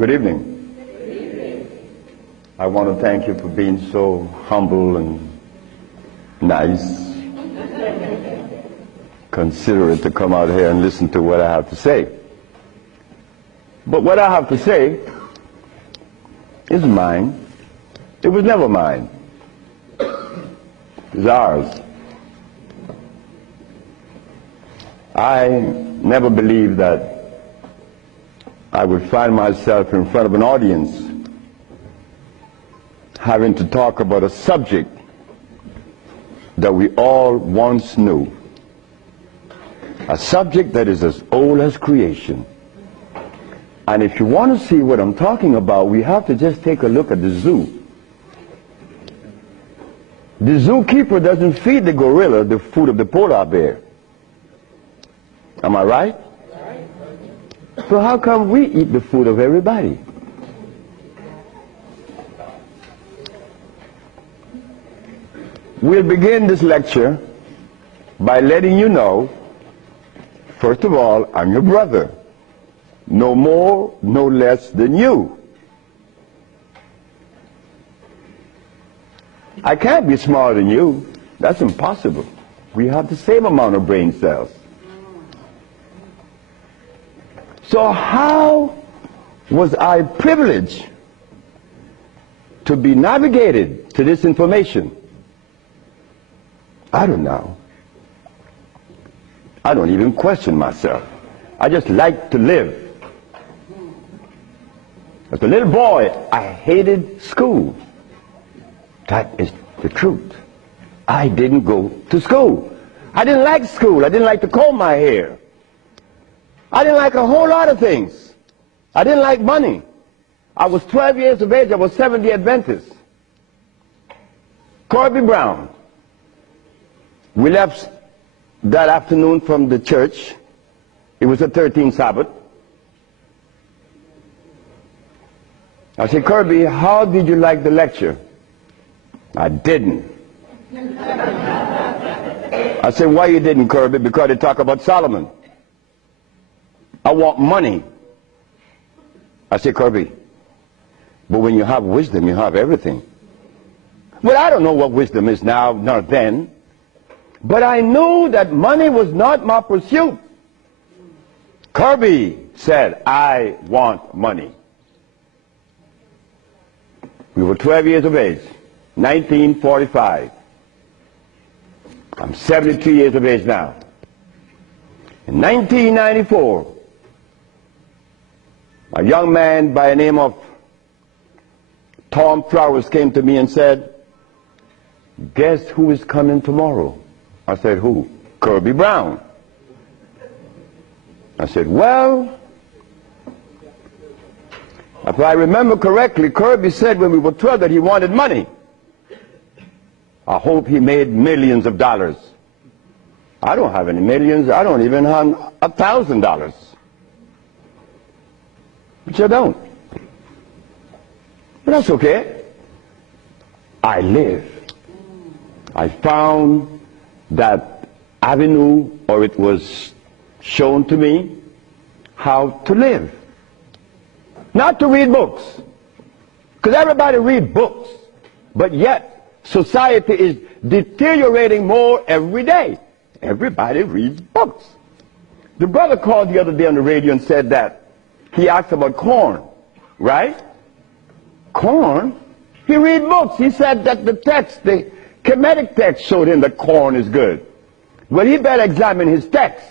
Good evening. Good evening. I want to thank you for being so humble and nice, considerate to come out here and listen to what I have to say. But what I have to say is mine. It was never mine. It's ours. I never believed that I would find myself in front of an audience having to talk about a subject that we all once knew. A subject that is as old as creation. And if you want to see what I'm talking about, we have to just take a look at the zoo. The zookeeper doesn't feed the gorilla the food of the polar bear. Am I right? So how come we eat the food of everybody? We'll begin this lecture by letting you know, first of all, I'm your brother. No more, no less than you. I can't be smarter than you. That's impossible. We have the same amount of brain cells. So how was I privileged to be navigated to this information? I don't know. I don't even question myself. I just like to live. As a little boy, I hated school. That is the truth. I didn't go to school. I didn't like school. I didn't like to comb my hair. I didn't like a whole lot of things. I didn't like money. I was 12 years of age. I was Seventh-day Adventist. Corby Brown. We left that afternoon from the church. It was the 13th Sabbath. I said, Kirby, how did you like the lecture? I didn't. I said, why you didn't, Kirby? Because they talk about Solomon. I want money. I said, Kirby, but when you have wisdom, you have everything. Well, I don't know what wisdom is now, nor then. But I knew that money was not my pursuit. Kirby said, I want money. We were 12 years of age, 1945. I'm 72 years of age now. In 1994, a young man by the name of Tom Flowers came to me and said, guess who is coming tomorrow? I said, who? Kirby Brown. I said, well, if I remember correctly, Kirby said when we were 12 that he wanted money. I hope he made millions of dollars. I don't have any millions. I don't even have $1,000. Which I don't. But that's okay. I live. I found that avenue, or it was shown to me how to live. Not to read books. Because everybody reads books. But yet, society is deteriorating more every day. Everybody reads books. The brother called the other day on the radio and said that he asked about corn, right? Corn? He read books. He said that the text, the Kemetic text showed him that corn is good. Well, he better examine his text.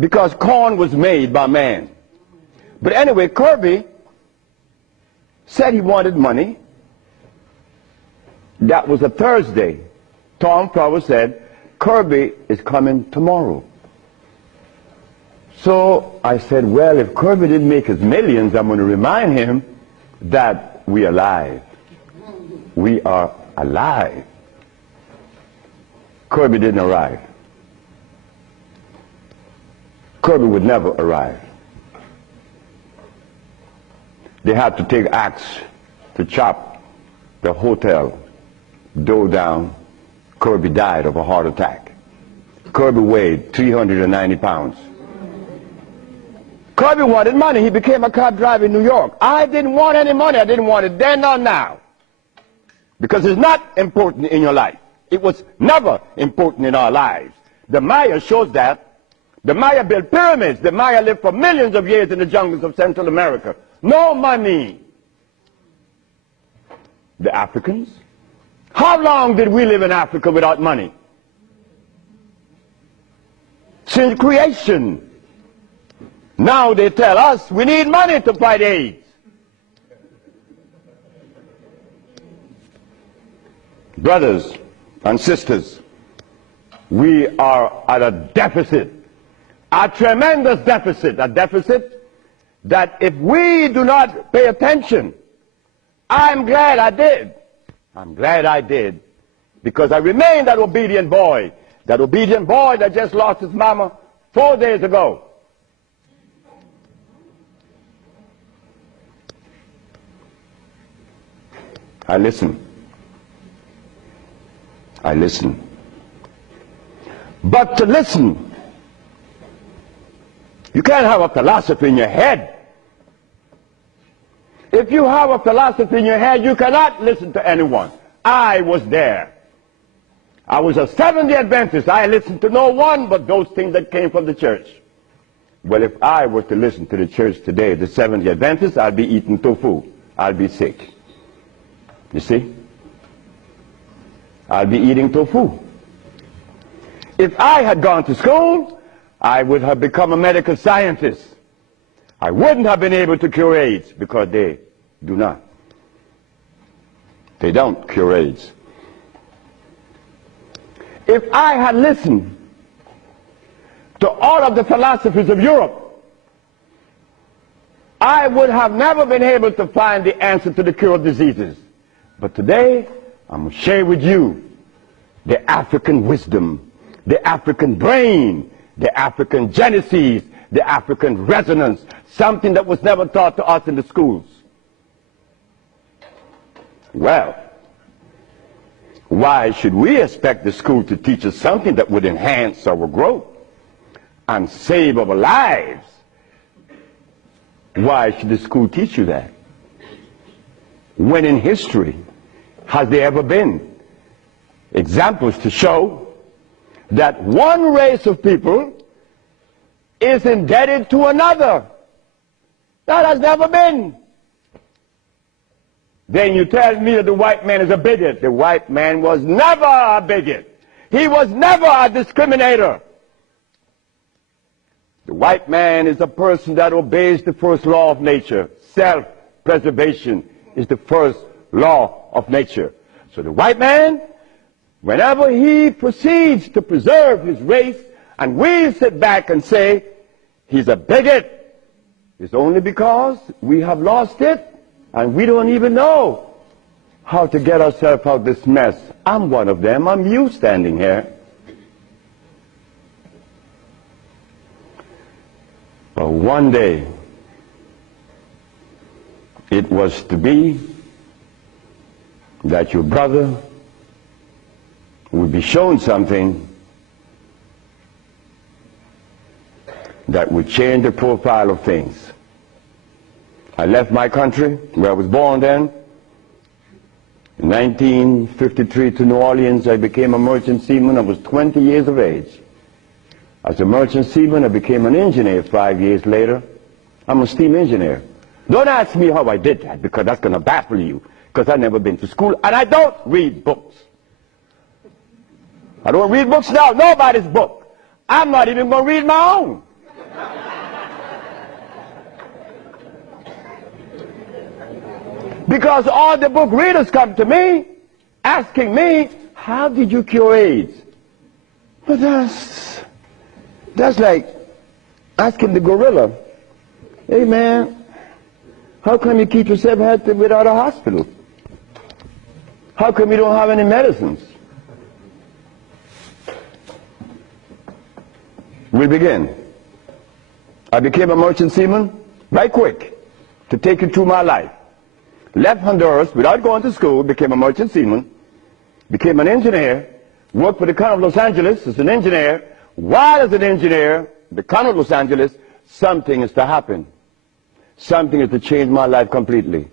Because corn was made by man. But anyway, Kirby said he wanted money. That was a Thursday. Tom Flowers said, Kirby is coming tomorrow. So I said, well, if Kirby didn't make his millions, I'm going to remind him that we're alive. We are alive. Kirby didn't arrive. Kirby would never arrive. They had to take axe to chop the hotel door down. Kirby died of a heart attack. Kirby weighed 390 pounds. Kirby wanted money. He became a cab driver in New York. I didn't want any money. I didn't want it then nor now. Because it's not important in your life. It was never important in our lives. The Maya shows that. The Maya built pyramids. The Maya lived for millions of years in the jungles of Central America. No money. The Africans? How long did we live in Africa without money? Since creation. Now they tell us we need money to fight AIDS. Brothers and sisters, we are at a deficit, a tremendous deficit, a deficit that if we do not pay attention, I'm glad I did. I'm glad I did, because I remained that obedient boy that just lost his mama 4 days ago. I listen. I listen. But to listen, you can't have a philosophy in your head. If you have a philosophy in your head, you cannot listen to anyone. I was there. I was a Seventh-day Adventist. I listened to no one but those things that came from the church. Well, if I were to listen to the church today, the Seventh-day Adventists, I'd be eating tofu. I'd be sick. You see? I'll be eating tofu. If I had gone to school, I would have become a medical scientist. I wouldn't have been able to cure AIDS, because they do not. They don't cure AIDS. If I had listened to all of the philosophies of Europe, I would have never been able to find the answer to the cure of diseases. But today, I'm going to share with you the African wisdom, the African brain, the African genesis, the African resonance, something that was never taught to us in the schools. Well, why should we expect the school to teach us something that would enhance our growth and save our lives? Why should the school teach you that? When in history has there ever been examples to show that one race of people is indebted to another? That has never been. Then you tell me that the white man is a bigot. The white man was never a bigot. He was never a discriminator. The white man is a person that obeys the first law of nature. Self-preservation is the first law of nature. So the white man, whenever he proceeds to preserve his race, and we sit back and say he's a bigot, it's only because we have lost it and we don't even know how to get ourselves out of this mess. I'm one of them. I'm you standing here. But one day, it was to be that your brother would be shown something that would change the profile of things. I left my country, where I was born then. In 1953 to New Orleans, I became a merchant seaman. I was 20 years of age. As a merchant seaman, I became an engineer 5 years later. I'm a steam engineer. Don't ask me how I did that, because that's going to baffle you, because I've never been to school, and I don't read books. I don't read books now, nobody's book. I'm not even going to read my own. Because all the book readers come to me, asking me, how did you cure AIDS? But that's like asking the gorilla, hey man, how come you keep yourself healthy without a hospital? How come you don't have any medicines? We begin. I became a merchant seaman right quick to take you through my life. Left Honduras without going to school, became a merchant seaman, became an engineer, worked for the County of Los Angeles as an engineer. While as an engineer, the County of Los Angeles something is to happen. Something is to change my life completely.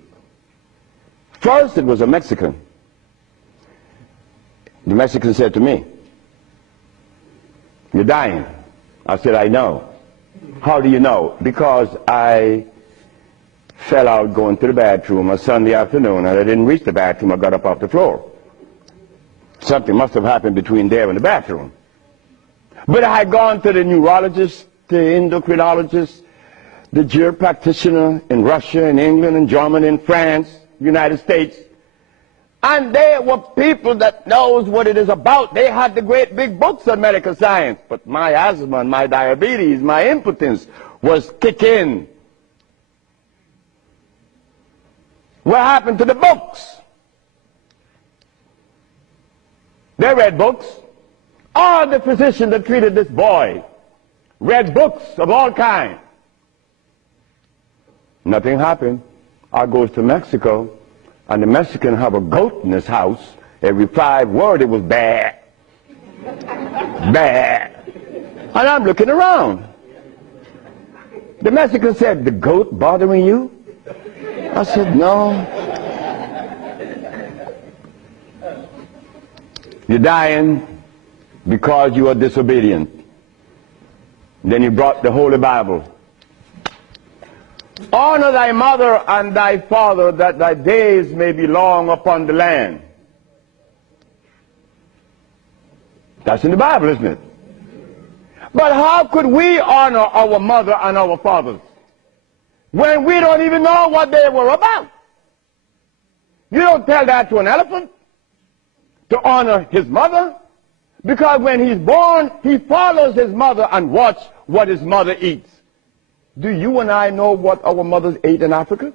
First, it was a Mexican. The Mexican said to me, "You're dying." I said, "I know." "How do you know?" "Because I fell out going to the bathroom a Sunday afternoon, and I didn't reach the bathroom. I got up off the floor. Something must have happened between there and the bathroom." But I had gone to the neurologist, the endocrinologist, the GER practitioner in Russia, in England, in Germany, in France, United States. And they were people that knows what it is about. They had the great big books on medical science. But my asthma and my diabetes, my impotence was kicking. What happened to the books? They read books. All the physicians that treated this boy read books of all kinds. Nothing happened. I goes to Mexico, and the Mexican have a goat in his house. Every 5 words it was bad, bad. And I'm looking around. The Mexican said, "The goat bothering you?" I said, "No." "You're dying because you are disobedient." Then he brought the Holy Bible. "Honor thy mother and thy father, that thy days may be long upon the land." That's in the Bible, isn't it? But how could we honor our mother and our fathers when we don't even know what they were about? You don't tell that to an elephant, to honor his mother, because when he's born, he follows his mother and watch what his mother eats. Do you and I know what our mothers ate in Africa?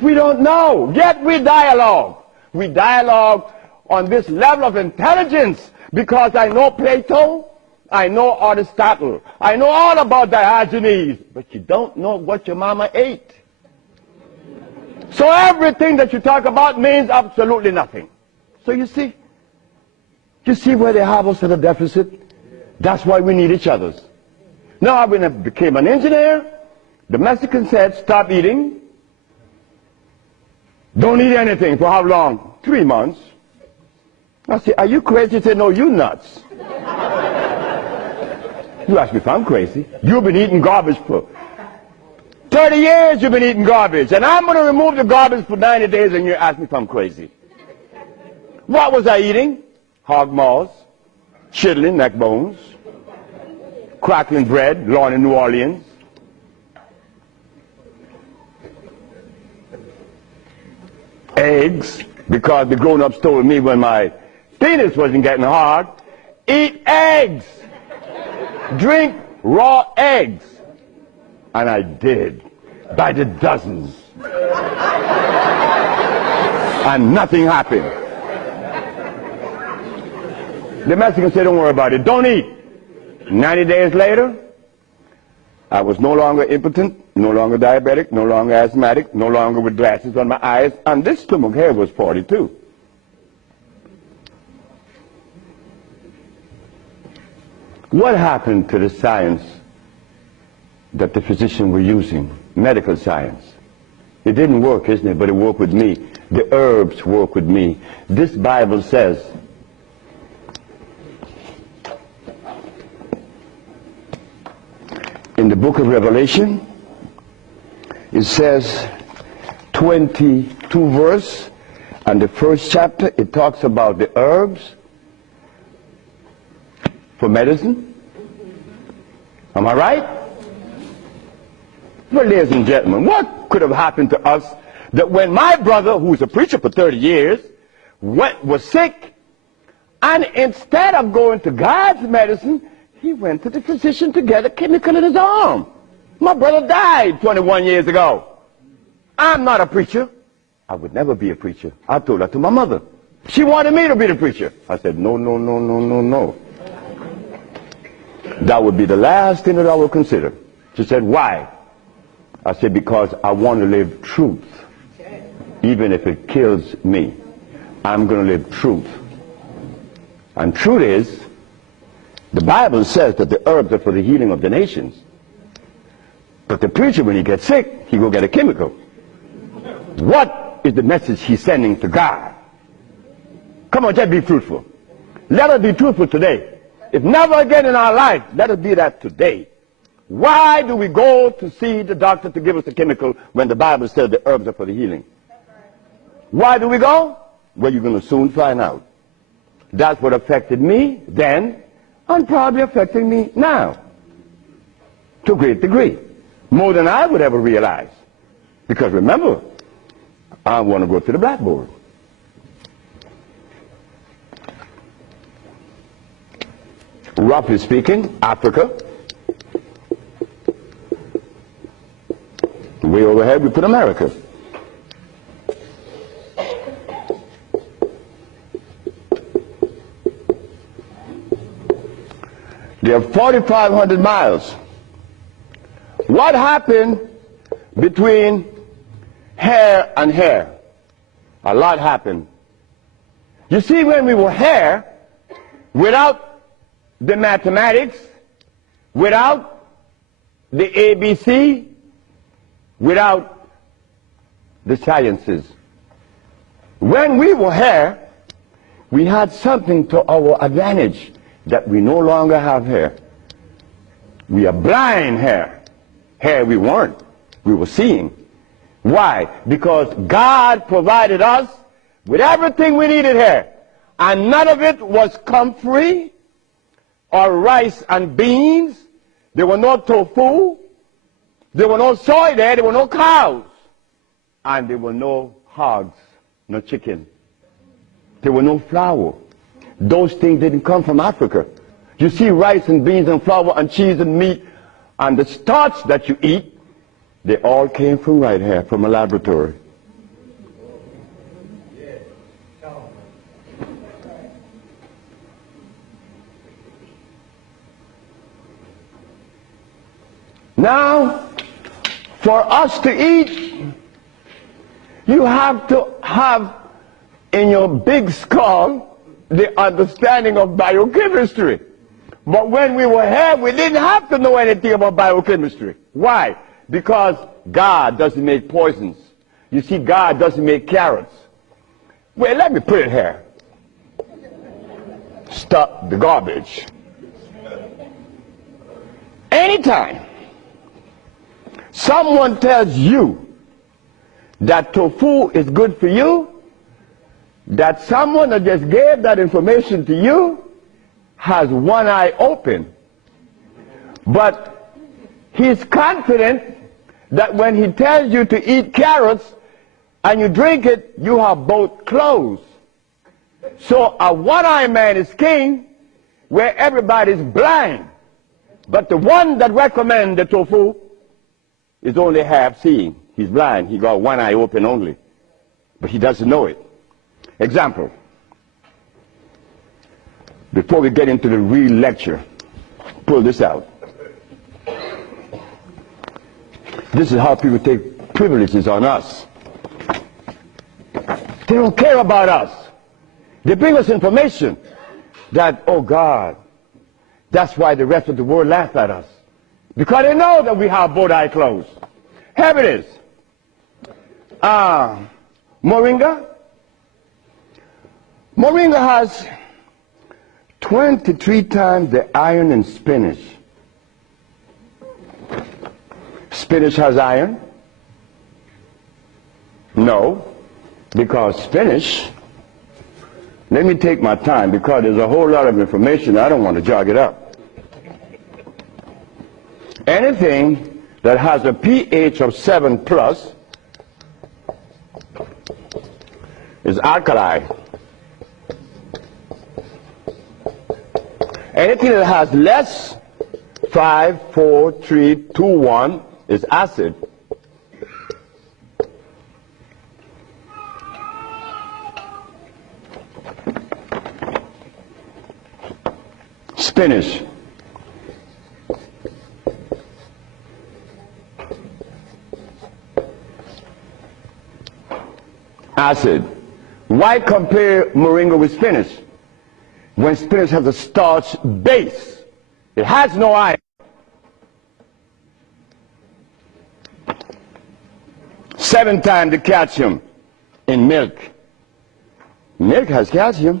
We don't know, yet we dialogue. We dialogue on this level of intelligence because I know Plato, I know Aristotle, I know all about Diogenes, but you don't know what your mama ate. So everything that you talk about means absolutely nothing. So you see where they have us at a deficit? That's why we need each other. Now when I became an engineer, the Mexican said, "Stop eating. Don't eat anything." For how long? 3 months. I said, "Are you crazy?" He said, "No, you nuts." You ask me if I'm crazy. You've been eating garbage for 30 years. You've been eating garbage. And I'm going to remove the garbage for 90 days, and you ask me if I'm crazy. What was I eating? Hog maws, chitlin, neck bones, crackling bread, Lorne in New Orleans. Eggs, because the grown-ups told me when my penis wasn't getting hard, eat eggs, drink raw eggs. And I did, by the dozens. And nothing happened. The Mexican said, "Don't worry about it, don't eat." 90 days later, I was no longer impotent, no longer diabetic, no longer asthmatic, no longer with glasses on my eyes, and this stomach hair was 42. What happened to the science that the physicians were using, medical science? It didn't work, isn't it? But it worked with me. The herbs work with me. This Bible says, in the book of Revelation, it says 22 verse, and the first chapter, it talks about the herbs for medicine. Am I right? Well, ladies and gentlemen, what could have happened to us that when my brother, who was a preacher for 30 years, was sick, and instead of going to God's medicine, he went to the physician to get a chemical in his arm. My brother died 21 years ago. I'm not a preacher. I would never be a preacher. I told that to my mother. She wanted me to be the preacher. I said, no, no, no, no, no, no. That would be the last thing that I would consider. She said, "Why?" I said, "Because I want to live truth. Even if it kills me, I'm going to live truth." And truth is, the Bible says that the herbs are for the healing of the nations. But the preacher, when he gets sick, he go get a chemical. What is the message he's sending to God? Come on, just be fruitful. Let us be truthful today. If never again in our life, let us be that today. Why do we go to see the doctor to give us a chemical when the Bible says the herbs are for the healing? Why do we go? Well, you're going to soon find out. That's what affected me then and probably affecting me now to a great degree. More than I would ever realize. Because remember, I want to go to the blackboard. Roughly speaking, Africa. Way overhead, we put America. They are 4,500 miles. What happened between here and here? A lot happened. You see, when we were here, without the mathematics, without the ABC, without the sciences, when we were here, we had something to our advantage that we no longer have here. We are blind here. Here we weren't. We were seeing. Why? Because God provided us with everything we needed here. And none of it was comfrey or rice and beans. There were no tofu. There were no soy there. There were no cows. And there were no hogs, no chicken. There were no flour. Those things didn't come from Africa. You see rice and beans and flour and cheese and meat and the starch that you eat, they all came from right here, from a laboratory. Now, for us to eat, you have to have in your big skull the understanding of biochemistry. But when we were here, we didn't have to know anything about biochemistry. Why? Because God doesn't make poisons. You see, God doesn't make carrots. Well, let me put it here. Stop the garbage. Anytime someone tells you that tofu is good for you, that someone that just gave that information to you has one eye open. But he's confident that when he tells you to eat carrots and you drink it, you have both closed. So a one-eyed man is king where everybody's blind. But the one that recommends the tofu is only half seeing. He's blind. He got one eye open only. But he doesn't know it. Example. Before we get into the real lecture, pull this out. This is how people take privileges on us. They don't care about us. They bring us information that, oh God, that's why the rest of the world laughs at us. Because they know that we have both eyes closed. Here it is. Moringa. Moringa has 23 times the iron in spinach. Spinach has iron? No, because spinach, let me take my time because there's a whole lot of information. I don't want to jog it up. Anything that has a pH of 7 plus is alkali. Anything that has less 5, 4, 3, 2, 1 is acid. Spinach. Acid. Why compare moringa with spinach? When spinach has a starch base, it has no iron. 7 times the calcium in milk. Milk has calcium.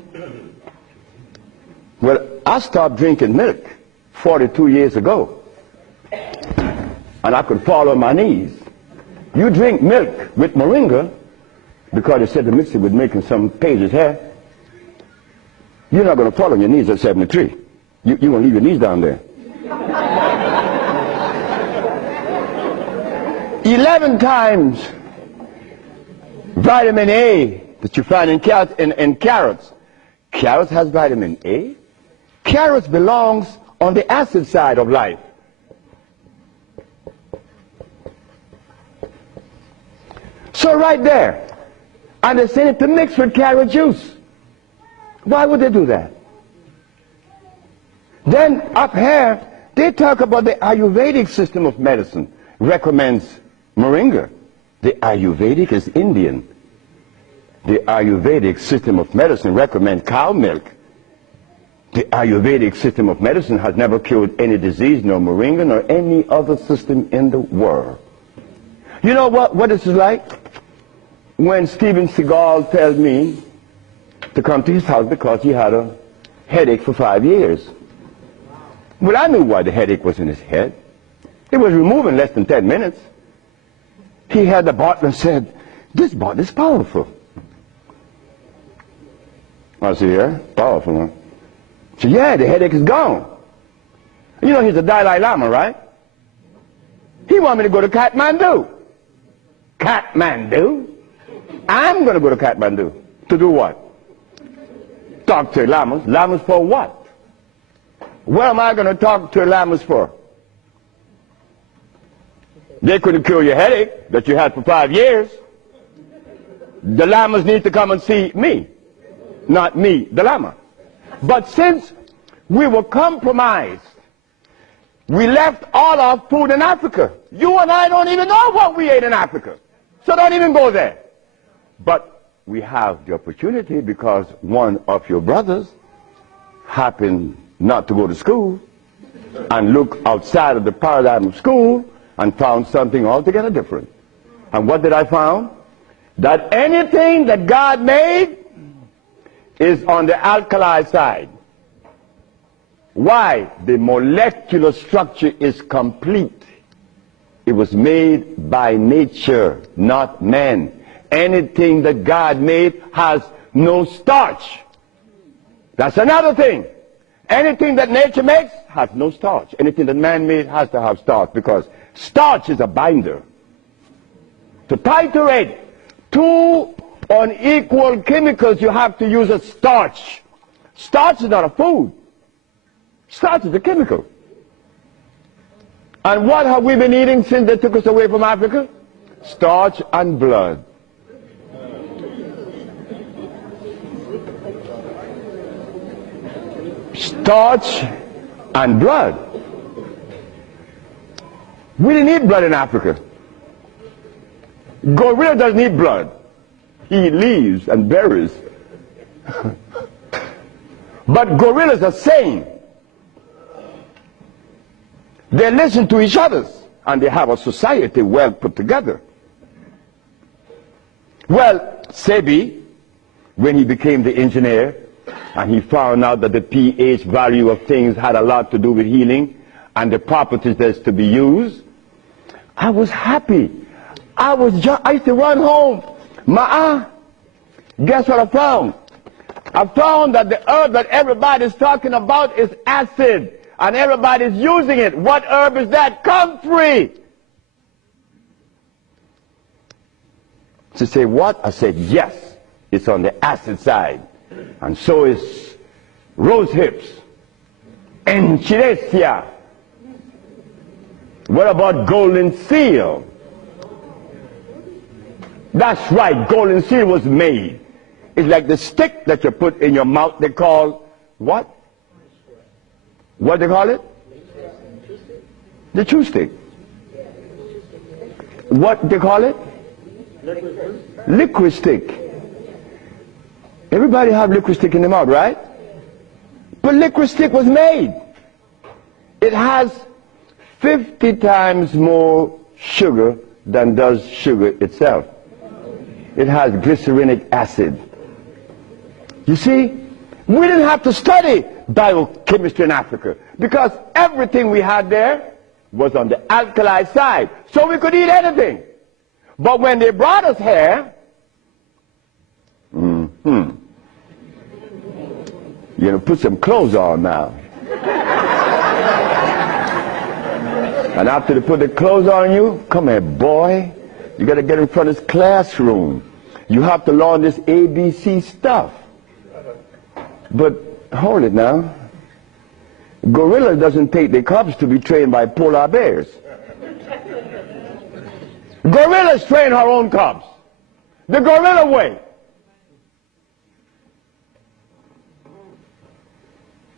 Well, I stopped drinking milk 42 years ago, and I could fall on my knees. You drink milk with moringa, because they said to mix it with making some pages here, you're not going to fall on your knees at 73. You're going to leave your knees down there. 11 times vitamin A that you find in carrots. Carrots has vitamin A. Carrots belongs on the acid side of life. So right there, and they say to mix with carrot juice. Why would they do that? Then up here, they talk about the Ayurvedic system of medicine. Recommends moringa. The Ayurvedic is Indian. The Ayurvedic system of medicine recommends cow milk. The Ayurvedic system of medicine has never cured any disease, nor moringa, nor any other system in the world. You know what this is like? When Steven Seagal tells me to come to his house because he had a headache for 5 years. Well, I knew why the headache was in his head. It was removed in less than 10 minutes. He had the bottle and said, "This bottle is powerful." I said, "Yeah, powerful, huh?" He said, "Yeah, the headache is gone." You know, he's a Dalai Lama, right? He wanted me to go to Kathmandu. Kathmandu? I'm going to go to Kathmandu. To do what? Talk to lamas. Lamas for what? What am I going to talk to lamas for? They couldn't cure your headache that you had for 5 years. The lamas need to come and see me, not me, the lama. But since we were compromised, we left all our food in Africa. You and I don't even know what we ate in Africa. So don't even go there. But we have the opportunity because one of your brothers happened not to go to school and look outside of the paradigm of school and found something altogether different. And what did I find? That anything that God made is on the alkali side. Why? The molecular structure is complete. It was made by nature, not man. Anything that God made has no starch. That's another thing. Anything that nature makes has no starch. Anything that man made has to have starch, because starch is a binder. To titrate 2 unequal chemicals, you have to use a starch. Starch is not a food. Starch is a chemical. And what have we been eating since they took us away from Africa? Starch and blood. Starch and blood. We didn't eat blood in Africa. Gorilla doesn't eat blood. He eats leaves and berries. But gorillas are sane. They listen to each other, and they have a society well put together. Well, Sebi, when he became the engineer, and he found out that the pH value of things had a lot to do with healing and the properties that's to be used, I was happy. I used to run home. Guess what I found? I found that the herb that everybody's talking about is acid, and everybody's using it. What herb is that? Comfrey. She said, what? I said, yes, it's on the acid side. And so is rose hips, enchilesia. What about golden seal? That's right, golden seal was made. It's like the stick that you put in your mouth. They call what? What they call it? The chew stick. What they call it? Liquid stick. Everybody have liquid stick in the mouth, right? But liquid stick was made. It has 50 times more sugar than does sugar itself. It has glycerinic acid. You see, we didn't have to study biochemistry in Africa because everything we had there was on the alkali side, so we could eat anything. But when they brought us here, put some clothes on now. And after they put the clothes on you, come here, boy. You got to get in front of this classroom. You have to learn this ABC stuff. But hold it now. Gorilla doesn't take their cubs to be trained by polar bears. Gorillas train her own cubs. The gorilla way.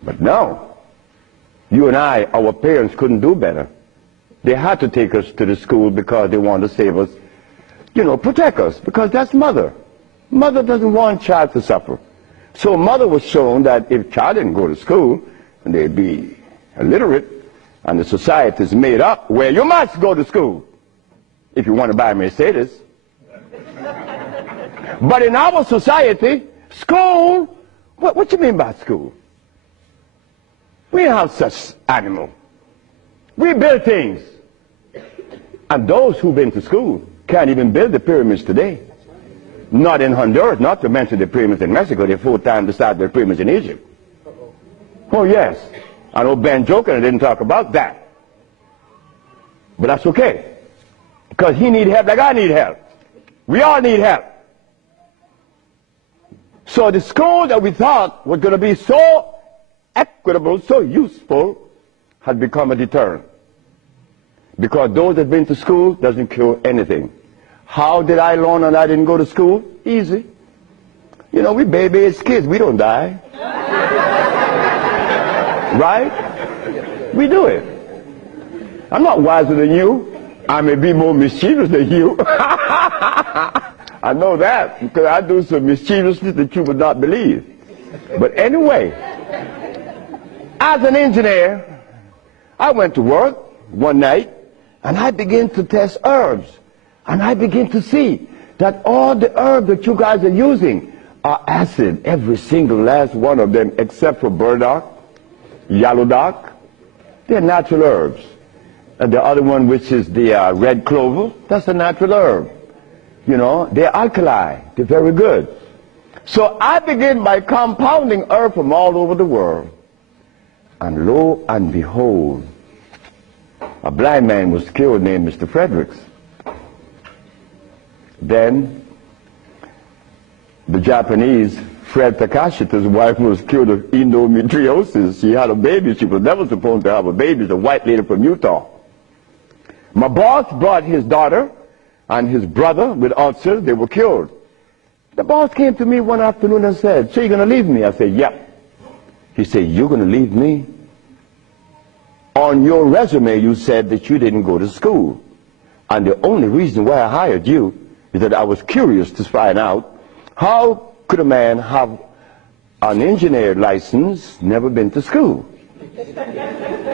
But no. You and I, our parents couldn't do better. They had to take us to the school because they wanted to save us, protect us, because that's mother. Mother doesn't want child to suffer. So mother was shown that if child didn't go to school, and they'd be illiterate, and the society is made up where you must go to school if you want to buy a Mercedes. But in our society, school, what you mean by school? We don't have such animal. We build things. And those who've been to school can't even build the pyramids today. Not in Honduras, not to mention the pyramids in Mexico. They're 4 times the size of the pyramids in Egypt. Oh, yes. I know Ben Joker didn't talk about that. But that's okay. Because he need help like I need help. We all need help. So the school that we thought was going to be so equitable, so useful, has become a deterrent. Because those that have been to school doesn't cure anything. How did I learn and I didn't go to school? Easy. We baby-aged kids. We don't die. Right? We do it. I'm not wiser than you. I may be more mischievous than you. I know that because I do some mischievousness that you would not believe. But anyway, as an engineer, I went to work one night and I began to test herbs. And I begin to see that all the herbs that you guys are using are acid, every single last one of them, except for burdock, yellow dock. They're natural herbs. And the other one, which is the red clover, that's a natural herb. They're alkali. They're very good. So I begin by compounding herbs from all over the world. And lo and behold, a blind man was killed named Mr. Fredericks. Then the Japanese, Fred Takashita's wife was killed of endometriosis. She had a baby. She was never supposed to have a baby. It's a white lady from Utah. My boss brought his daughter and his brother with ulcers. They were killed. The boss came to me one afternoon and said, "So you're going to leave me?" I said, "Yep." He said, "You're going to leave me? On your resume, you said that you didn't go to school. And the only reason why I hired you is that I was curious to find out how could a man have an engineer license, never been to school.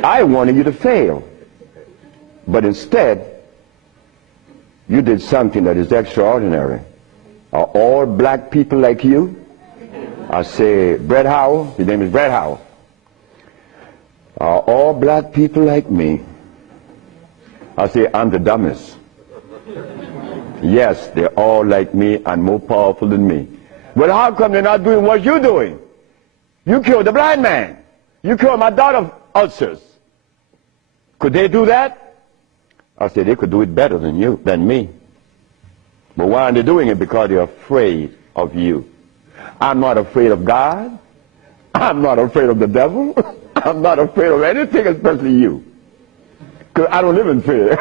I wanted you to fail. But instead, you did something that is extraordinary. Are all black people like you?" I say, "Brett Howell," his name is Brett Howell. "Are all black people like me?" I say, "I'm the dumbest." "Yes, they're all like me and more powerful than me." "Well, how come they're not doing what you're doing? You killed the blind man. You killed my daughter ulcers. Could they do that?" I said, "They could do it better than me. But why aren't they doing it? Because they're afraid of you." I'm not afraid of God. I'm not afraid of the devil. I'm not afraid of anything, especially you. Because I don't live in fear.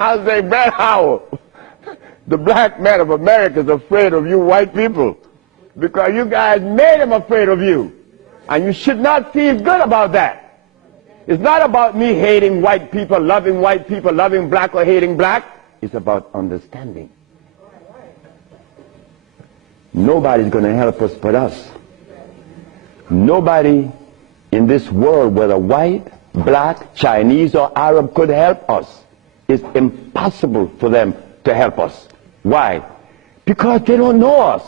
I say, "Brett Howell, the black man of America is afraid of you white people because you guys made him afraid of you. And you should not feel good about that. It's not about me hating white people, loving black or hating black. It's about understanding. Nobody's going to help us but us. Nobody in this world, whether white, black, Chinese, or Arab, could help us. it's impossible for them to help us. Why? Because they don't know us.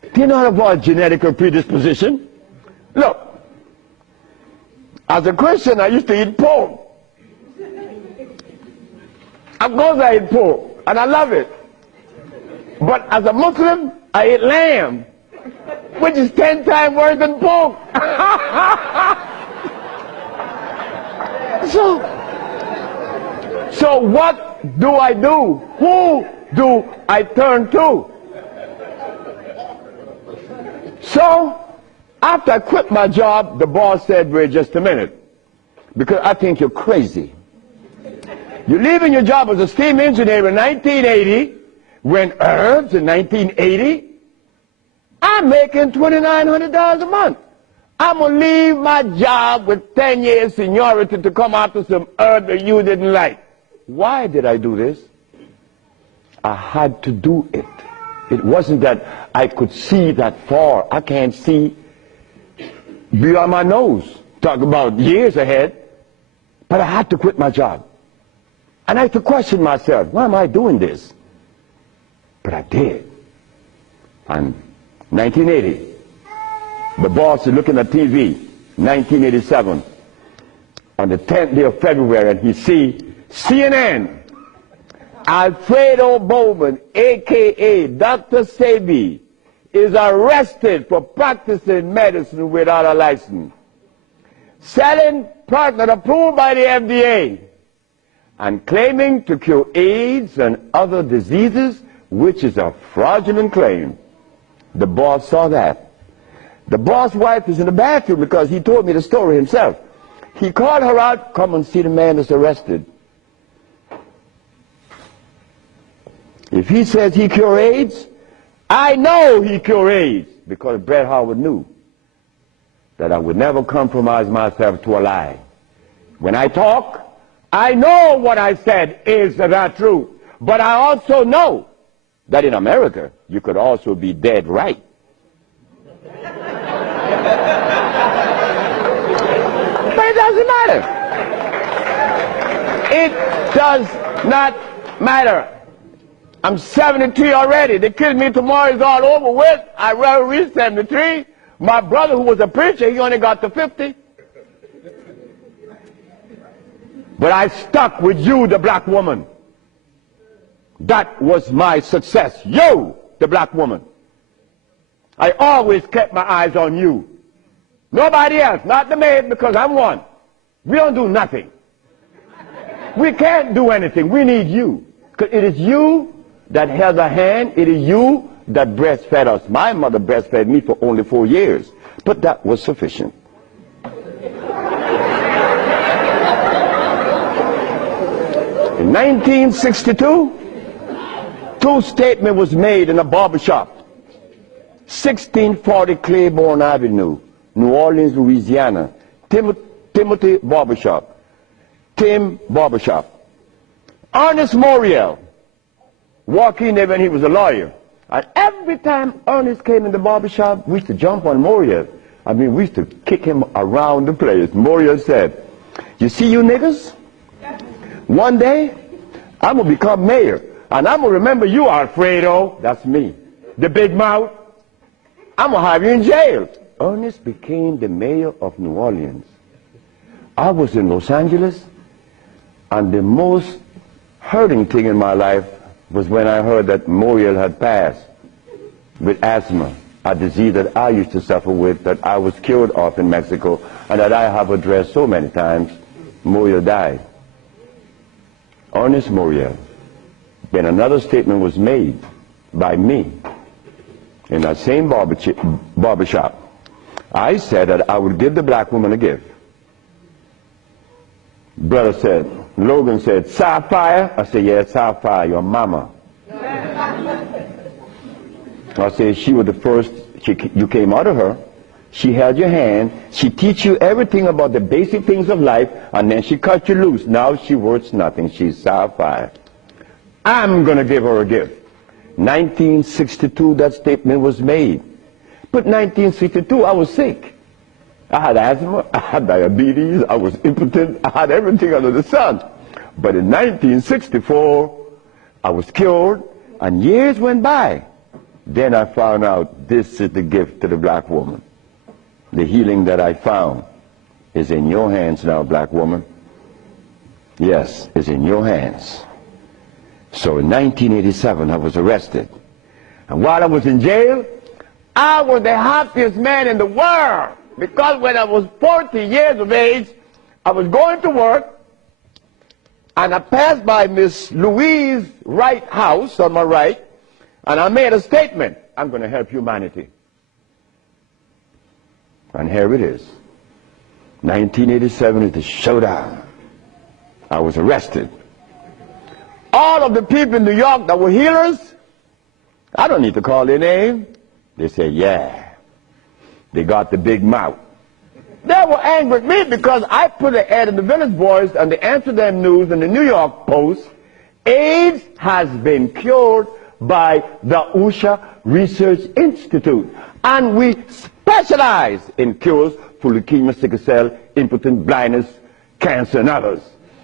They don't have our genetic predisposition. Look, as a Christian, I used to eat pork. Of course I eat pork, and I love it. But as a Muslim, I eat lamb, which is 10 times worse than pork. So what do I do? Who do I turn to? So after I quit my job, the boss said, wait just a minute, because I think you're crazy. You're leaving your job as a steam engineer in 1980, when herbs in 1980, I'm making $2,900 a month. I'm going to leave my job with 10 years seniority to come after some herb that you didn't like. Why did I do this? I had to do it. It wasn't that I could see that far. I can't see beyond my nose. Talk about years ahead. But I had to quit my job. And I had to question myself, why am I doing this? But I did. And 1980, the boss is looking at TV, 1987, on the 10th day of February, and he see CNN, Alfredo Bowman, a.k.a. Dr. Sebi, is arrested for practicing medicine without a license, selling product approved by the FDA, and claiming to cure AIDS and other diseases, which is a fraudulent claim. The boss saw that. The boss' wife is in the bathroom because he told me the story himself. He called her out, come and see the man that's arrested. If he says he cure AIDS, I know he cure AIDS, because Bret Howard knew that I would never compromise myself to a lie. When I talk, I know what I said is not true, but I also know that in America, you could also be dead right. But it doesn't matter. It does not matter. I'm 73 already. They kill me tomorrow, it's all over with. I rather reach 73. My brother, who was a preacher, he only got to 50. But I stuck with you, the black woman. That was my success. You, the black woman. I always kept my eyes on you. Nobody else, not the maid, because I'm one. We don't do nothing. We can't do anything. We need you. Because it is you that held our hand. It is you that breastfed us. My mother breastfed me for only 4 years. But that was sufficient. In 1962, two statements was made in a barbershop. 1640 Claiborne Avenue, New Orleans, Louisiana. Timothy Barbershop. Tim Barbershop. Ernest Moriel walked in there when he was a lawyer. And every time Ernest came in the barbershop, we used to jump on Moriel. I mean, we used to kick him around the place. Moriel said, you see you niggas? One day, I'm going to become mayor. And I'm going to remember you, Alfredo. That's me. The big mouth. I'm going to have you in jail. Ernest became the mayor of New Orleans. I was in Los Angeles, and the most hurting thing in my life was when I heard that Moriel had passed with asthma, a disease that I used to suffer with, that I was cured of in Mexico, and that I have addressed so many times. Moriel died. Ernest Moriel. Then another statement was made by me in that same barbershop. I said that I would give the black woman a gift. Brother said, Logan said, Sapphire? I said, yeah, Sapphire, your mama. I said, she was the first, you came out of her. She held your hand. She teach you everything about the basic things of life, and then she cut you loose. Now she worth nothing. She's Sapphire. I'm going to give her a gift. 1962, that statement was made. But 1962, I was sick. I had asthma, I had diabetes, I was impotent, I had everything under the sun. But in 1964, I was cured, and years went by. Then I found out this is the gift to the black woman. The healing that I found is in your hands now, black woman. Yes, it's in your hands. So in 1987, I was arrested. And while I was in jail, I was the happiest man in the world. Because when I was 40 years of age, I was going to work, and I passed by Miss Louise Wright's house on my right, and I made a statement. I'm going to help humanity. And here it is. 1987 is the showdown. I was arrested. All of the people in New York that were healers, I don't need to call their name. They say, yeah, they got the big mouth. They were angry at me because I put an ad in the Village Voice and the Amsterdam News and the New York Post. AIDS has been cured by the USHA Research Institute. And we specialize in cures for leukemia, sickle cell, impotence, blindness, cancer, and others.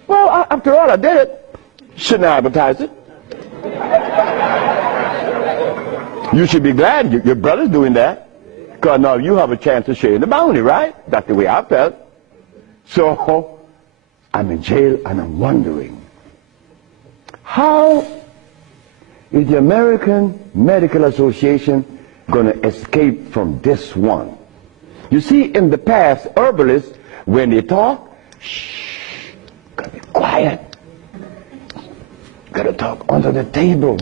Well, after all, I did it. Shouldn't I advertise it? You should be glad your brother's doing that. Because now you have a chance to share in the bounty, right? That's the way I felt. So I'm in jail and I'm wondering, how is the American Medical Association going to escape from this one? You see, in the past, herbalists, when they talk, shh, gotta be quiet. Gotta talk under the table,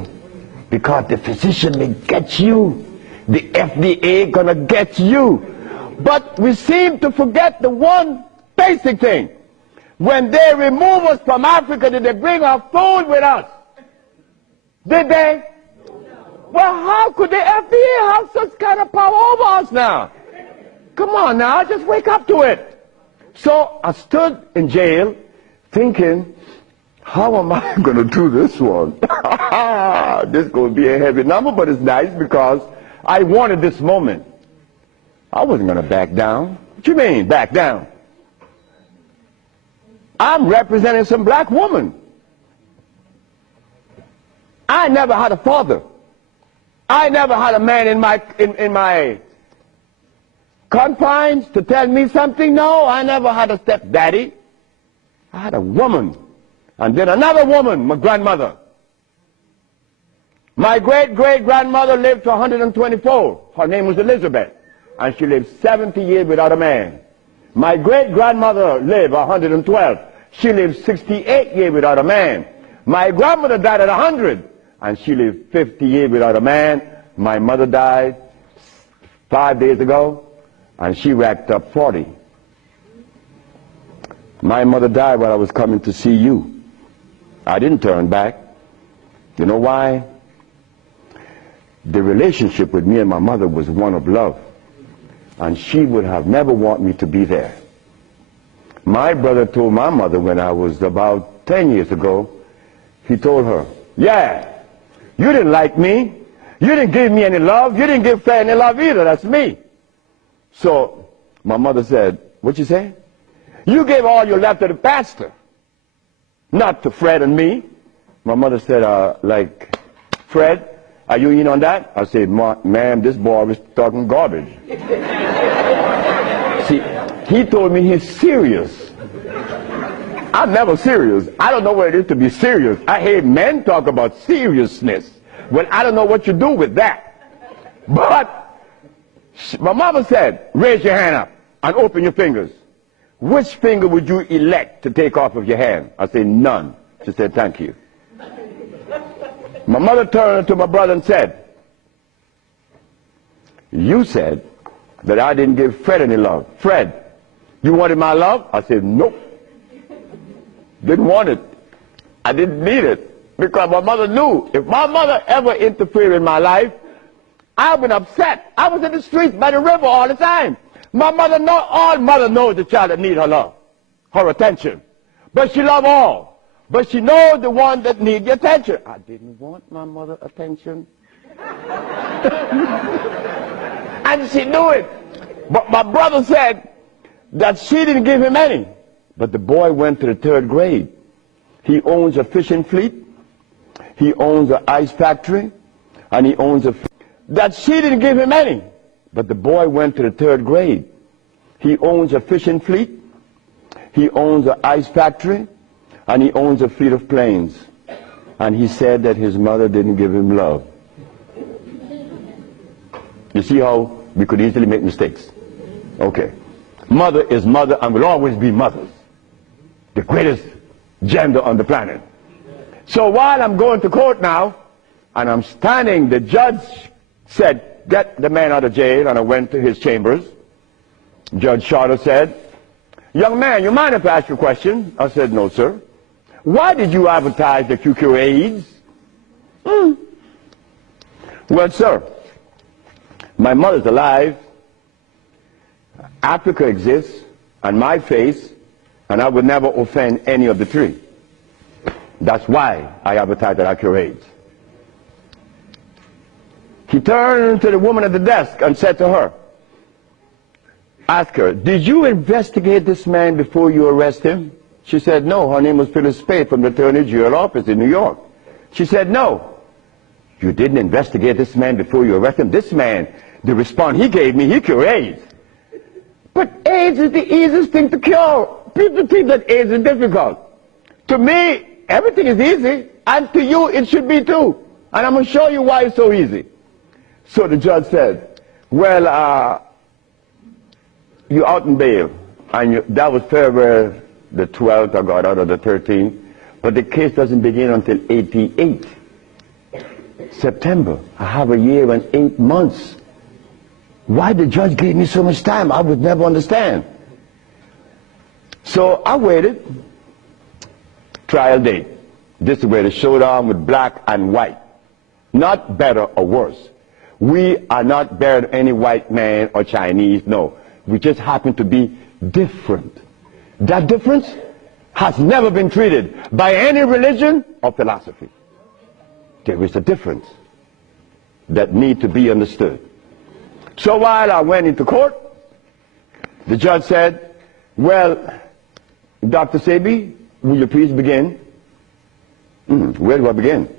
because the physician may get you. The FDA gonna get you. But we seem to forget the one basic thing. When they remove us from Africa, did they bring our food with us? Did they? Well, how could the FDA have such kind of power over us now? Come on now, just wake up to it. So I stood in jail thinking, how am I going to do this one? This is going to be a heavy number, but it's nice because I wanted this moment. I wasn't going to back down. What you mean, back down? I'm representing some black woman. I never had a father. I never had a man in my confines to tell me something. No, I never had a stepdaddy. I had a woman. And then another woman, my grandmother. My great-great-grandmother lived to 124. Her name was Elizabeth. And she lived 70 years without a man. My great-grandmother lived 112. She lived 68 years without a man. My grandmother died at 100. And she lived 50 years without a man. My mother died 5 days ago. And she racked up 40. My mother died while I was coming to see you. I didn't turn back. You know why? The relationship with me and my mother was one of love. And she would have never wanted me to be there. My brother told my mother when I was about 10 years ago, he told her, yeah, you didn't like me. You didn't give me any love. You didn't give Fred any love either. That's me. So my mother said, what you say? You gave all your love to the pastor, not to Fred and me. My mother said, like, Fred, are you in on that? I said, ma'am, this boy was talking garbage. See, he told me he's serious. I'm never serious. I don't know what it is to be serious. I hear men talk about seriousness. Well, I don't know what you do with that. But my mama said, raise your hand up and open your fingers. Which finger would you elect to take off of your hand? I said, none. She said, thank you. My mother turned to my brother and said, you said that I didn't give Fred any love. Fred, you wanted my love? I said, nope. Didn't want it. I didn't need it. Because my mother knew if my mother ever interfered in my life, I would be upset. I was in the streets by the river all the time. My mother all mother knows the child that needs her love, her attention. But she loves all. But she knows the one that needs the attention. I didn't want my mother attention. And she knew it. But my brother said that she didn't give him any. But the boy went to the 3rd grade. He owns a fishing fleet. He owns an ice factory. And he owns that she didn't give him any. But the boy went to the 3rd grade. He owns a fishing fleet. He owns an ice factory. And he owns a fleet of planes. And he said that his mother didn't give him love. You see how we could easily make mistakes? Okay. Mother is mother and will always be mothers. The greatest gender on the planet. So while I'm going to court now, and I'm standing, the judge said, get the man out of jail, and I went to his chambers. Judge Shorter said, young man, you mind if I ask you a question? I said, no, sir. Why did you advertise that you cure AIDS? Well, sir, my mother's alive, Africa exists, and my face, and I would never offend any of the 3. That's why I advertised that I cure AIDS. He turned to the woman at the desk and said to her, ask her, did you investigate this man before you arrest him? She said, no. Her name was Phyllis Spade from the Attorney General office in New York. She said, no. You didn't investigate this man before you arrest him? This man, the response he gave me, he cured AIDS. But AIDS is the easiest thing to cure. People think that AIDS is difficult. To me, everything is easy, and to you it should be too. And I'm going to show you why it's so easy. So the judge said, well, you're out in bail. And that was February the 12th, I got out of the 13th. But the case doesn't begin until 88. September. I have a year and 8 months. Why the judge gave me so much time, I would never understand. So I waited. Trial date. This is where the showdown with black and white. Not better or worse. We are not better than any white man or Chinese, no. We just happen to be different. That difference has never been treated by any religion or philosophy. There is a difference that needs to be understood. So while I went into court, the judge said, well, Dr. Sebi, will you please begin? Where do I begin?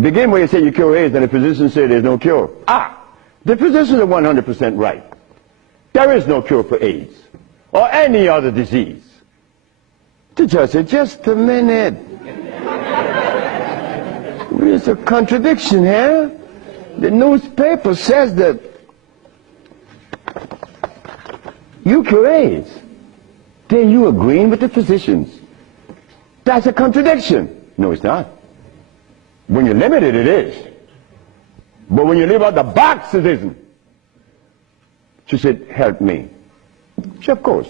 Begin where you say you cure AIDS and the physician said there's no cure. The physicians are 100% right. There is no cure for AIDS or any other disease. The judge said, just a minute. There's a contradiction here. The newspaper says that you cure AIDS. Then you agreeing with the physicians. That's a contradiction. No, it's not. When you're limited, it is. But when you leave out the box, it isn't. She said, help me. She said, of course.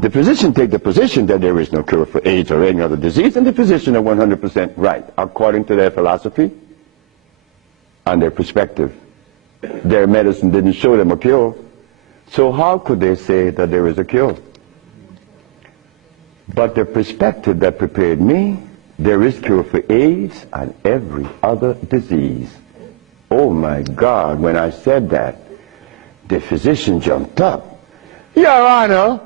The physician take the position that there is no cure for AIDS or any other disease, and the physician are 100% right, according to their philosophy and their perspective. Their medicine didn't show them a cure. So how could they say that there is a cure? But the perspective that prepared me, there is cure for AIDS and every other disease. Oh my God, when I said that, the physician jumped up. Your Honor,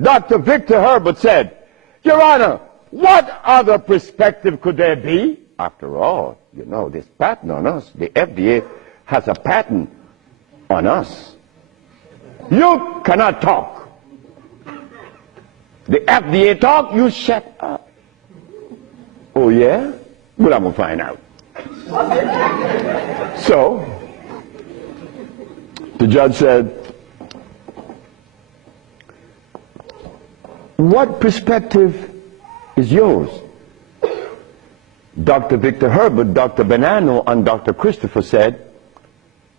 Dr. Victor Herbert said, Your Honor, what other perspective could there be? After all, you know, this patent on us, the FDA has a patent on us. You cannot talk. The FDA talk, you shut up. Oh yeah? Well, I'm going to find out. So, the judge said, what perspective is yours? Dr. Victor Herbert, Dr. Bonanno, and Dr. Christopher said,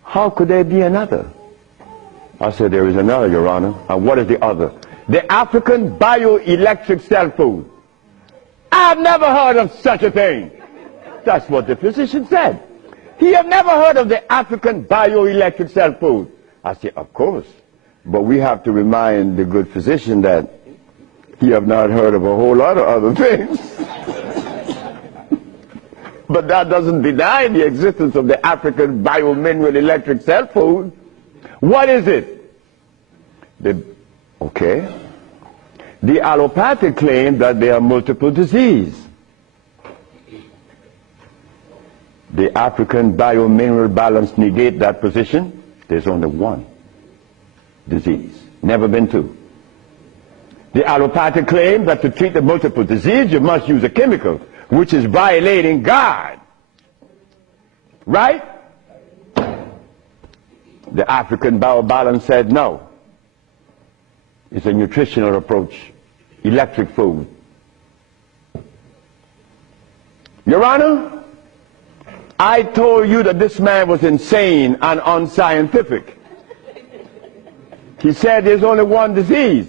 how could there be another? I said, there is another, Your Honor. And what is the other? The African bioelectric cell food. I've never heard of such a thing. That's what the physician said. He had never heard of the African bioelectric cell food. I said, of course. But we have to remind the good physician that he have not heard of a whole lot of other things. But that doesn't deny the existence of the African biomineral electric cell food. What is it? Okay. The allopathic claim that there are multiple diseases. The African biomineral balance negate that position. There's only one disease, never been two. The allopathic claim that to treat the multiple disease you must use a chemical, which is violating God. Right? The African biobalance said no. It's a nutritional approach, electric food. Your Honor, I told you that this man was insane and unscientific. He said there's only one disease,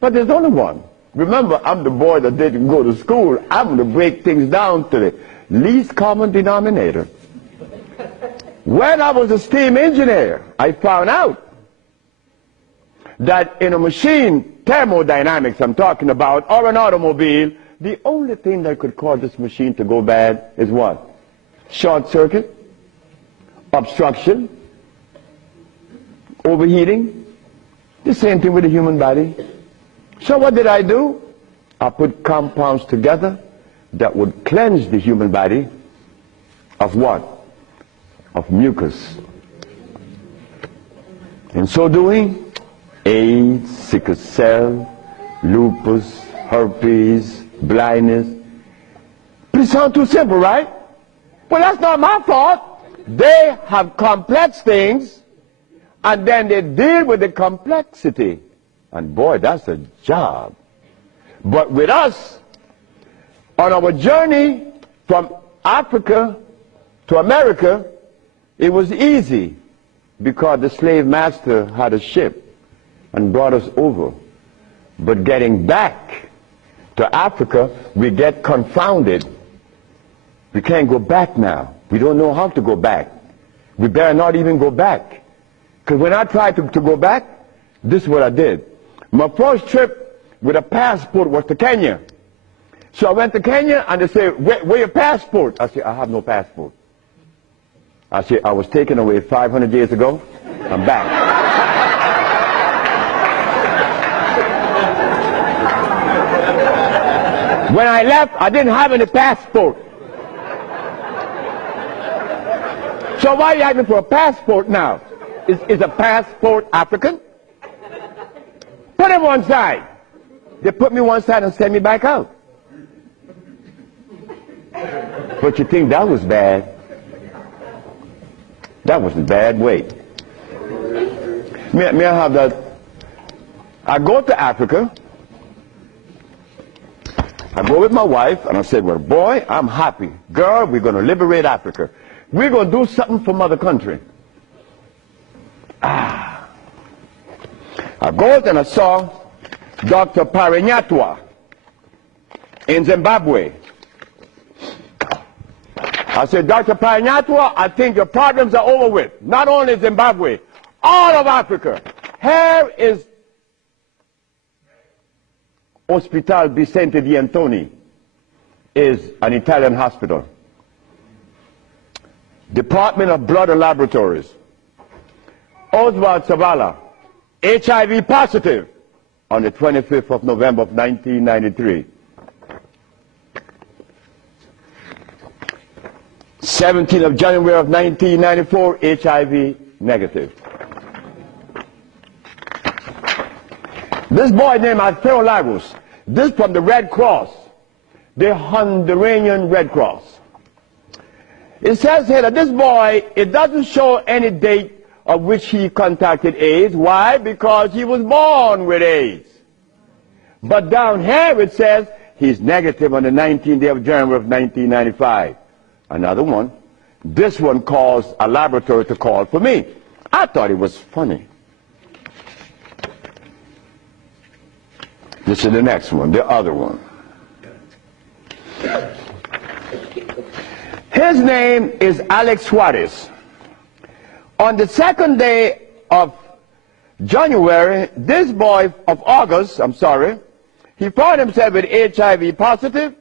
but there's only one. Remember, I'm the boy that didn't go to school. I'm going to break things down to the least common denominator. When I was a steam engineer, I found out that in a machine, thermodynamics I'm talking about, or an automobile, the only thing that could cause this machine to go bad is what? Short circuit, obstruction, overheating. The same thing with the human body. So what did I do? I put compounds together that would cleanse the human body of what? Of mucus. In so doing, AIDS, sickle cell, lupus, herpes, blindness. But it sounds too simple, right? Well, that's not my fault. They have complex things, and then they deal with the complexity. And boy, that's a job. But with us, on our journey from Africa to America, it was easy because the slave master had a ship and brought us over. But getting back to Africa, we get confounded. We can't go back now. We don't know how to go back. We better not even go back. Because when I tried to go back, this is what I did. My first trip with a passport was to Kenya. So I went to Kenya and they said, where your passport? I said, I have no passport. I said, I was taken away 500 years ago. I'm back. When I left, I didn't have any passport. So why are you asking for a passport now? Is a passport African? Put him one side. They put me one side and send me back out. But you think that was bad? That was a bad way. May I have that? I go to Africa. I go with my wife, and I said, well, boy, I'm happy. Girl, we're going to liberate Africa. We're going to do something for mother country. I go and I saw Dr. Parinyatwa in Zimbabwe. I said, Dr. Parinyatwa, I think your problems are over with. Not only Zimbabwe, all of Africa. Here is Hospital Vicente di Antoni, is an Italian hospital. Department of Blood and Laboratories. Oswald Savala, HIV positive on the 25th of November of 1993. 17th of January of 1994, HIV negative. This boy named Alfredo Lagos, this from the Red Cross, the Honduran Red Cross. It says here that this boy, it doesn't show any date of which he contracted AIDS. Why? Because he was born with AIDS. But down here it says he's negative on the 19th day of January of 1995. Another one. This one caused a laboratory to call for me. I thought it was funny. This is the next one, the other one. His name is Alex Suarez. On the second day of January, this boy of August, he found himself with HIV positive.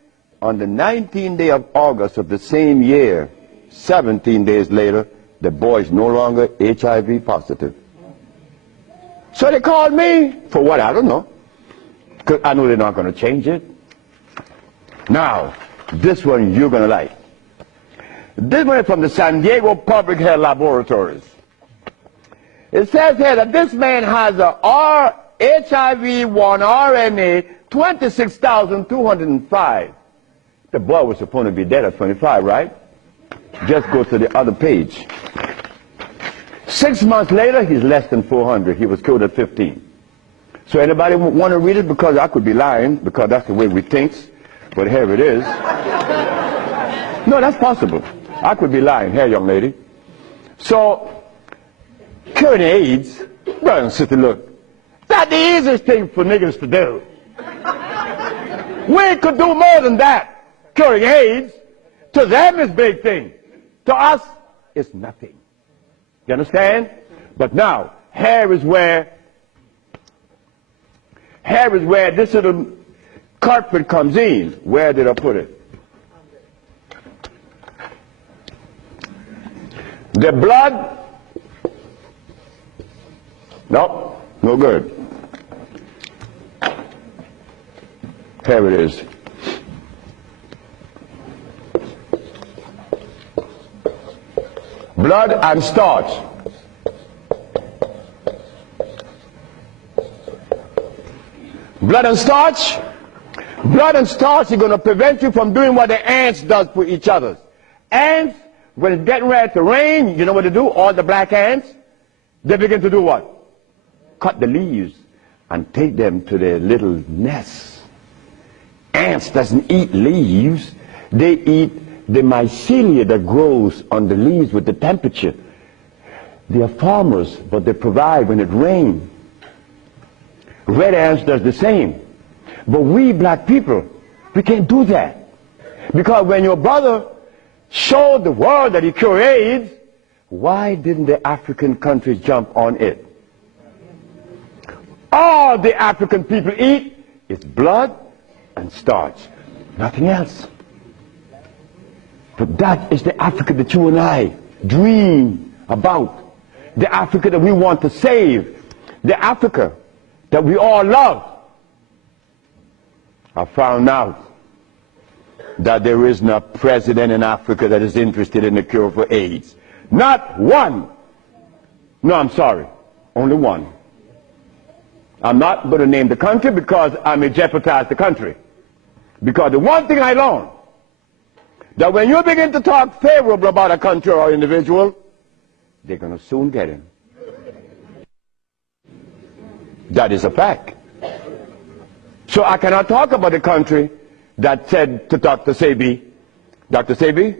On the 19th day of August of the same year, 17 days later, the boy is no longer HIV positive. So they called me for what? I don't know. because I know they're not going to change it. Now, this one you're going to like. This one is from the San Diego Public Health Laboratories. It says here that this man has a HIV-1 RNA 26,205. The boy was supposed to be dead at 25, right? Just go to the other page. 6 months later, he's less than 400. He was killed at 15. So anybody want to read it? Because I could be lying, because that's the way we think. But here it is. No, that's possible. I could be lying. Here, young lady. So, curing AIDS, brother and sister, look, that's the easiest thing for niggas to do. We could do more than that. Curing AIDS, to them is big thing. To us, it's nothing. You understand? But now, here is where this little carpet comes in. Where did I put it? The blood, no, no good. Here it is. Blood and starch. Blood and starch. Blood and starch is going to prevent you from doing what the ants does for each other. Ants, when it's getting ready to rain, you know what they do? All the black ants, they begin to do what? Cut the leaves and take them to their little nests. Ants doesn't eat leaves. They eat the mycelia that grows on the leaves with the temperature. They are farmers, but they provide when it rains. Red ants does the same. But we black people, we can't do that. Because when your brother showed the world that he cured AIDS, why didn't the African countries jump on it? All the African people eat is blood and starch. Nothing else. But that is the Africa that you and I dream about. The Africa that we want to save. The Africa that we all love. I found out that there isn't a president in Africa that is interested in the cure for AIDS. Not one. No, I'm sorry. Only one. I'm not going to name the country because I may jeopardize the country. Because the one thing I learned, that when you begin to talk favorable about a country or individual, they're going to soon get him. That is a fact. So I cannot talk about the country that said to Dr. Sebi, Dr. Sebi,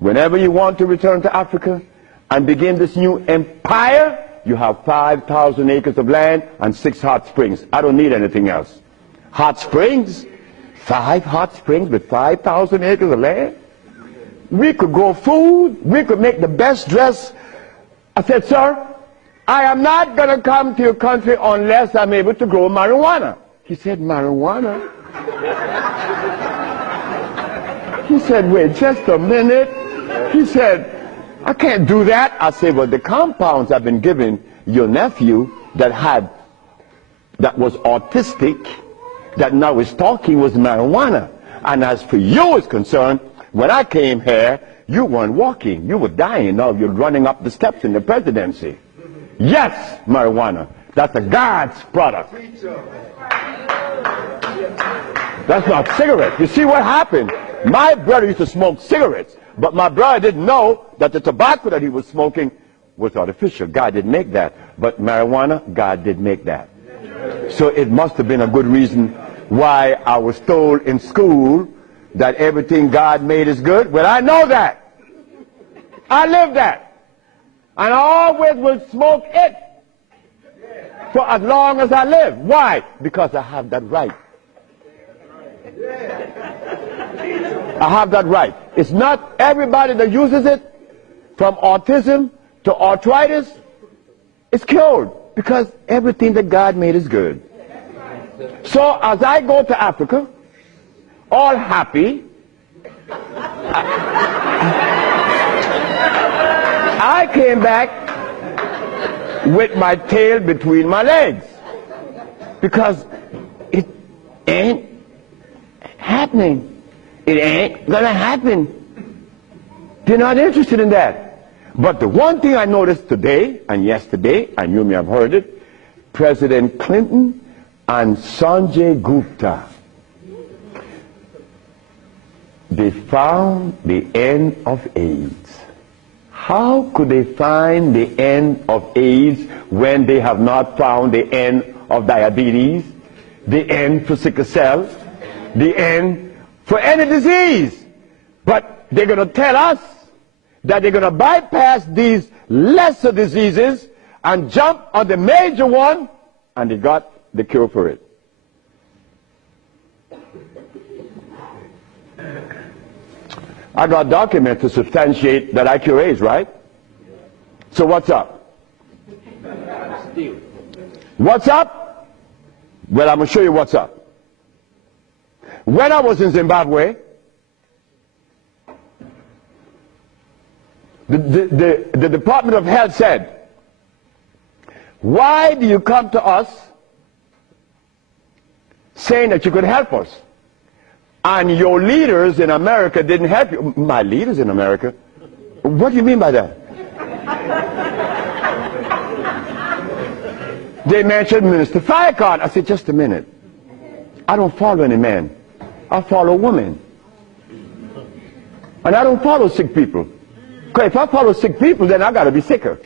whenever you want to return to Africa and begin this new empire, you have 5,000 acres of land and 6 hot springs. I don't need anything else. Hot springs? 5 hot springs with 5,000 acres of land? We could grow food. We could make the best dress. I said, sir, I am not going to come to your country unless I'm able to grow marijuana. He said, marijuana? He said, wait just a minute. He said, I can't do that. I said, well, the compounds I've been giving your nephew that was autistic, that now is talking, was marijuana. And as for you is concerned, when I came here, you weren't walking. You were dying. Now you're running up the steps in the presidency. Yes, marijuana. That's a God's product. That's not cigarettes. You see what happened? My brother used to smoke cigarettes, but my brother didn't know that the tobacco that he was smoking was artificial. God didn't make that. But marijuana, God did make that. So it must have been a good reason why I was told in school that everything God made is good. Well, I know that. I live that. And I always will smoke it for as long as I live. Why? Because I have that right. I have that right. It's not everybody that uses it, from autism to arthritis, is cured, because everything that God made is good. So as I go to Africa, all happy, I came back with my tail between my legs, because ain't happening. It ain't gonna happen. They're not interested in that. But the one thing I noticed today and yesterday, and you may have heard it, President Clinton and Sanjay Gupta, they found the end of AIDS. How could they find the end of AIDS when they have not found the end of diabetes, the end for sickle cell, the end for any disease? But they're going to tell us that they're going to bypass these lesser diseases and jump on the major one, and they got the cure for it. I got documents to substantiate that I cure AIDS, right? So what's up? What's up? Well, I'm going to show you what's up. When I was in Zimbabwe, the Department of Health said, why do you come to us saying that you could help us? And your leaders in America didn't help you. My leaders in America? What do you mean by that? They mentioned Minister Firecard. I said, just a minute. I don't follow any man. I follow women. And I don't follow sick people. Because if I follow sick people, then I got to be sicker.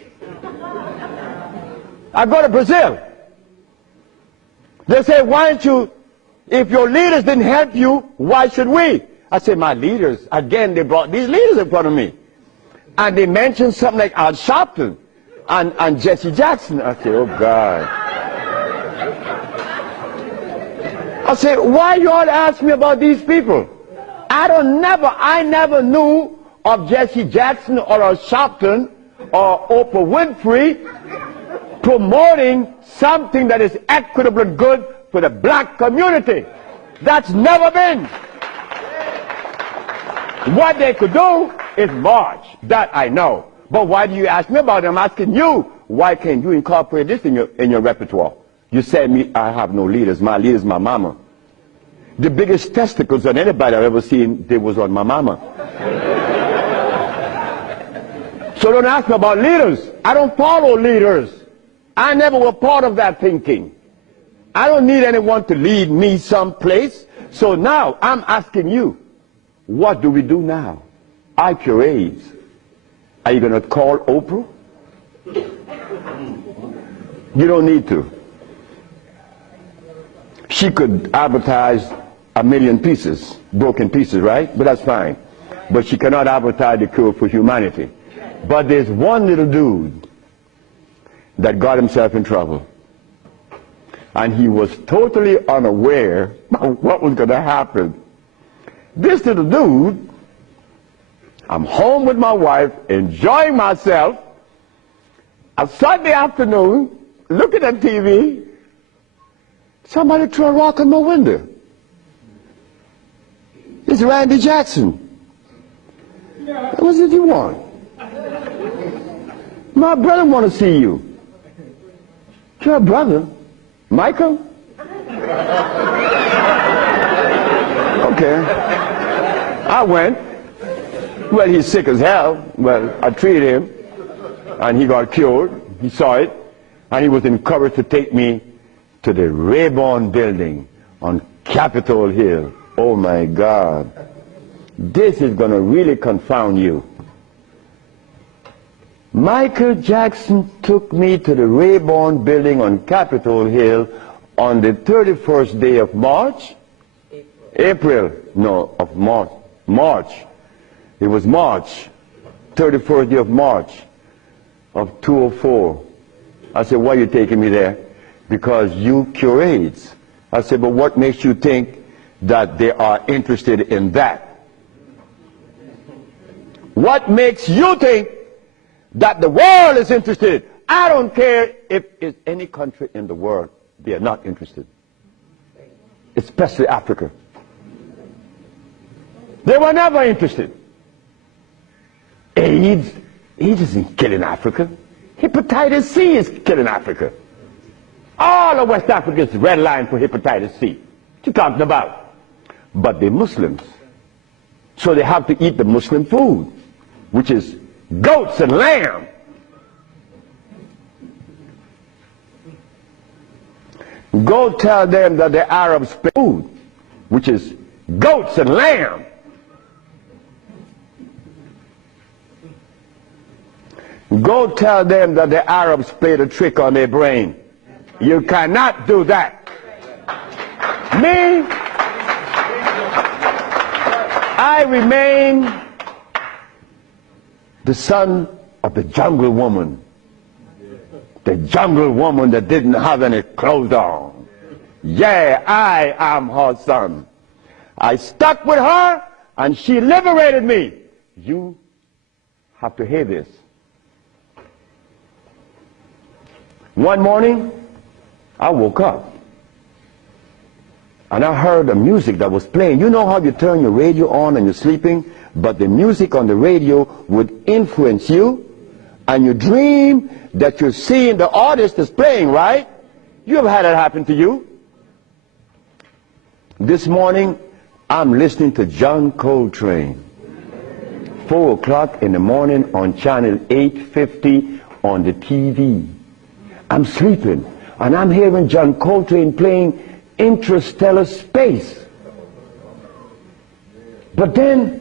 I go to Brazil. They say, why don't you, if your leaders didn't help you, why should we? I said, my leaders, again, they brought these leaders in front of me. And they mentioned something like Al Sharpton and Jesse Jackson. I said, oh, God. I said, why you all ask me about these people? I never knew of Jesse Jackson or Al Sharpton or Oprah Winfrey promoting something that is equitable and good for the black community. That's never been. What they could do is march. That I know. But why do you ask me about it? I'm asking you, why can't you incorporate this in your repertoire? You said me, I have no leaders. My leader is my mama. The biggest testicles on anybody I've ever seen, they was on my mama. So don't ask me about leaders. I don't follow leaders. I never was part of that thinking. I don't need anyone to lead me someplace. So now I'm asking you, what do we do now? I cure AIDS. Are you going to call Oprah? You don't need to. She could advertise 1 million pieces, broken pieces, right? But that's fine. But she cannot advertise the cure for humanity. But there's one little dude that got himself in trouble. And he was totally unaware of what was going to happen. This little dude, I'm home with my wife, enjoying myself, a Sunday afternoon, looking at TV, somebody threw a rock on my window. It's Randy Jackson. What did you want? My brother want to see you. Your brother? Michael? Okay. I went. Well, he's sick as hell. Well, I treated him, and he got cured. He saw it, and he was encouraged to take me to the Rayburn building on Capitol Hill. Oh, my God. This is going to really confound you. Michael Jackson took me to the Rayburn building on Capitol Hill on the 31st day of March? April. No, of March. March. It was March. 31st day of March of 2004. I said, why are you taking me there? Because you cure AIDS. I said, but what makes you think that they are interested in that? What makes you think that the world is interested? I don't care if it's any country in the world, they are not interested. Especially Africa. They were never interested. AIDS isn't killing Africa. Hepatitis C is killing Africa. All of West Africa is red line for hepatitis C. What you talking about? But they're Muslims. So they have to eat the Muslim food, which is goats and lamb. Go tell them that the Arabs pay food, which is goats and lamb. Go tell them that the Arabs played a trick on their brain. You cannot do that. Me, I remain the son of the jungle woman. The jungle woman that didn't have any clothes on. Yeah, I am her son. I stuck with her and she liberated me. You have to hear this. One morning, I woke up and I heard the music that was playing. You know how you turn your radio on and you're sleeping, but the music on the radio would influence you, and you dream that you're seeing the artist is playing, right? You have had it happen to you. This morning, I'm listening to John Coltrane. 4 o'clock in the morning on channel 850 on the TV. I'm sleeping, and I'm hearing John Coltrane playing Interstellar Space. But then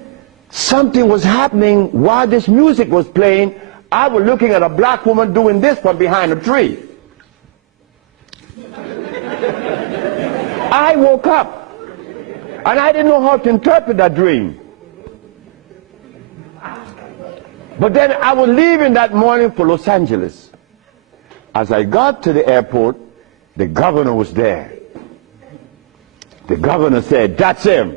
something was happening while this music was playing. I was looking at a black woman doing this from behind a tree. I woke up, and I didn't know how to interpret that dream. But then I was leaving that morning for Los Angeles. As I got to the airport, the governor was there. The governor said, "That's him.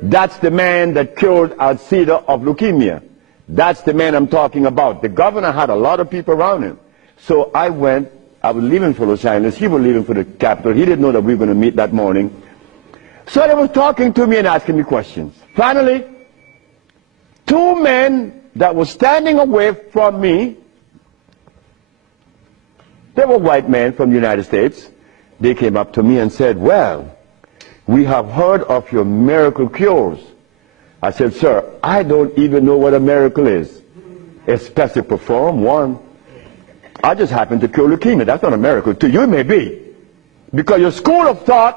That's the man that cured Alcida of leukemia. That's the man I'm talking about." The governor had a lot of people around him. So I went. I was leaving for Los Angeles. He was leaving for the capital. He didn't know that we were going to meet that morning. So they were talking to me and asking me questions. Finally, 2 men that were standing away from me, they were white men from the United States. They came up to me and said, "Well, we have heard of your miracle cures." I said, "Sir, I don't even know what a miracle is. Especially perform one. I just happen to cure leukemia. That's not a miracle. To you it may be. Because your school of thought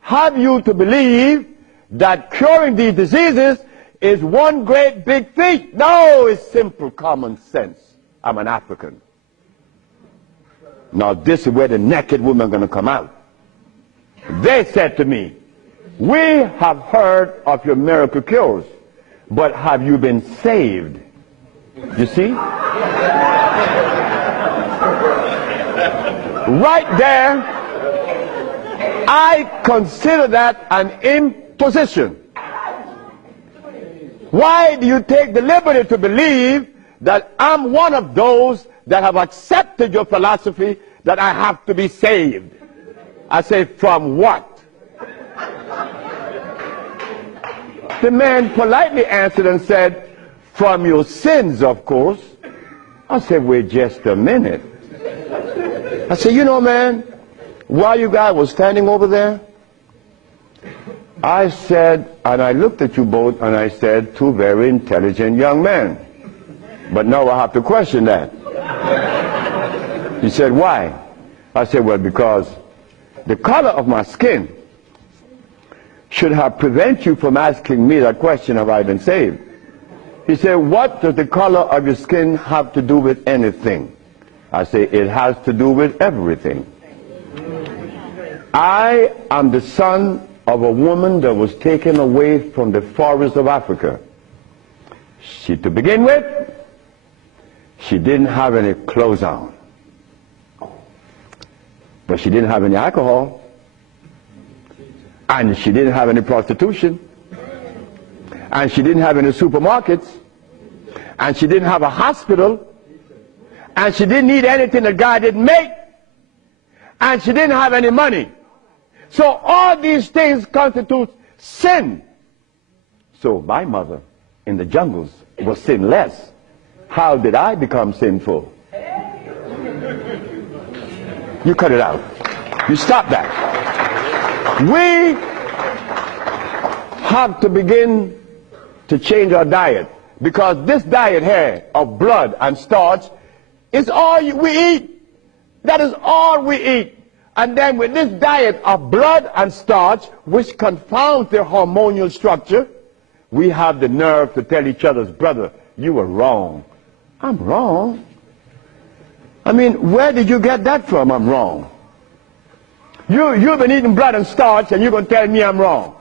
have you to believe that curing these diseases is one great big feat. No, it's simple common sense. I'm an African. Now this is where the naked women are going to come out. They said to me, "We have heard of your miracle cures, but have you been saved?" You see? Right there, I consider that an imposition. Why do you take the liberty to believe that I'm one of those that have accepted your philosophy that I have to be saved? I say, from what? The man politely answered and said, "From your sins, of course." I said, "Wait just a minute." I said, "You know, man, while you guys were standing over there, I said," and I looked at you both, and I said, "Two very intelligent young men. But now I have to question that." He said, "Why?" I said, "Well, because the color of my skin should have prevented you from asking me that question, have I been saved?" He said, "What does the color of your skin have to do with anything?" I say, "It has to do with everything. I am the son of a woman that was taken away from the forest of Africa. To begin with, she didn't have any clothes on. But she didn't have any alcohol. And she didn't have any prostitution. And she didn't have any supermarkets. And she didn't have a hospital. And she didn't need anything that God didn't make. And she didn't have any money. So all these things constitute sin. So my mother in the jungles was sinless. How did I become sinful?" You cut it out. You stop that. We have to begin to change our diet, because this diet here of blood and starch is all we eat. That is all we eat. And then with this diet of blood and starch, which confounds their hormonal structure, we have the nerve to tell each other, brother, you were wrong. I'm wrong? I mean, where did you get that from, I'm wrong? You've been eating blood and starch, and you're going to tell me I'm wrong.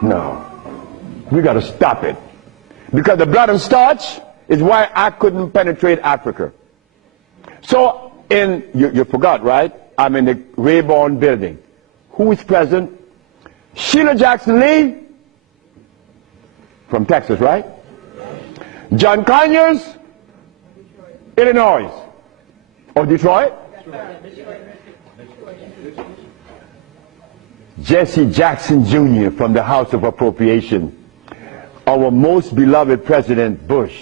No. We got to stop it. Because the blood and starch is why I couldn't penetrate Africa. So, you forgot, right? I'm in the Rayborn building. Who is present? Sheila Jackson Lee from Texas, right? John Conyers, Illinois. Or Detroit? Jesse Jackson Jr. from the House of Appropriation. Our most beloved President Bush.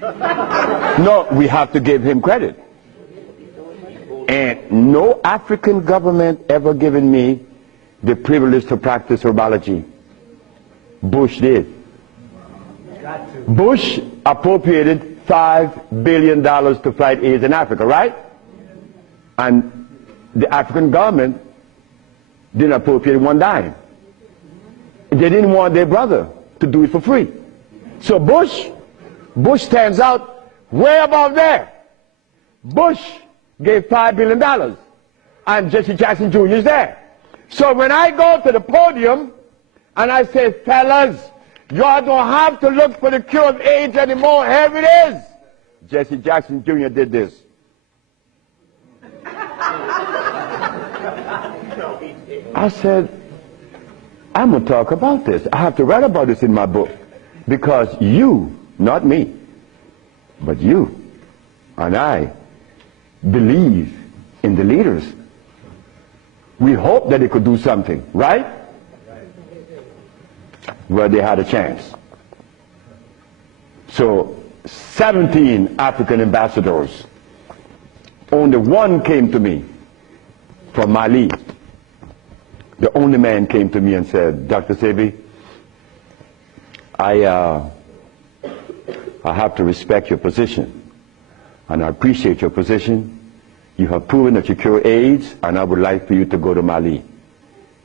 No, we have to give him credit. And no African government ever given me the privilege to practice herbology. Bush did. Bush appropriated $5 billion to fight AIDS in Africa, right? And the African government didn't appropriate one dime. They didn't want their brother to do it for free. So Bush stands out way above there. Bush gave $5 billion, and Jesse Jackson Jr. is there. So when I go to the podium and I say, fellas, y'all don't have to look for the cure of AIDS anymore. Here it is. Jesse Jackson Jr. did this. I said, I'm going to talk about this. I have to write about this in my book. Because you, not me, but you and I believe in the leaders. We hope that they could do something, right? Well, they had a chance. So 17 African ambassadors, only one came to me from Mali. The only man came to me and said, Dr. Sebi, I have to respect your position, and I appreciate your position. You have proven that you cure AIDS, and I would like for you to go to Mali.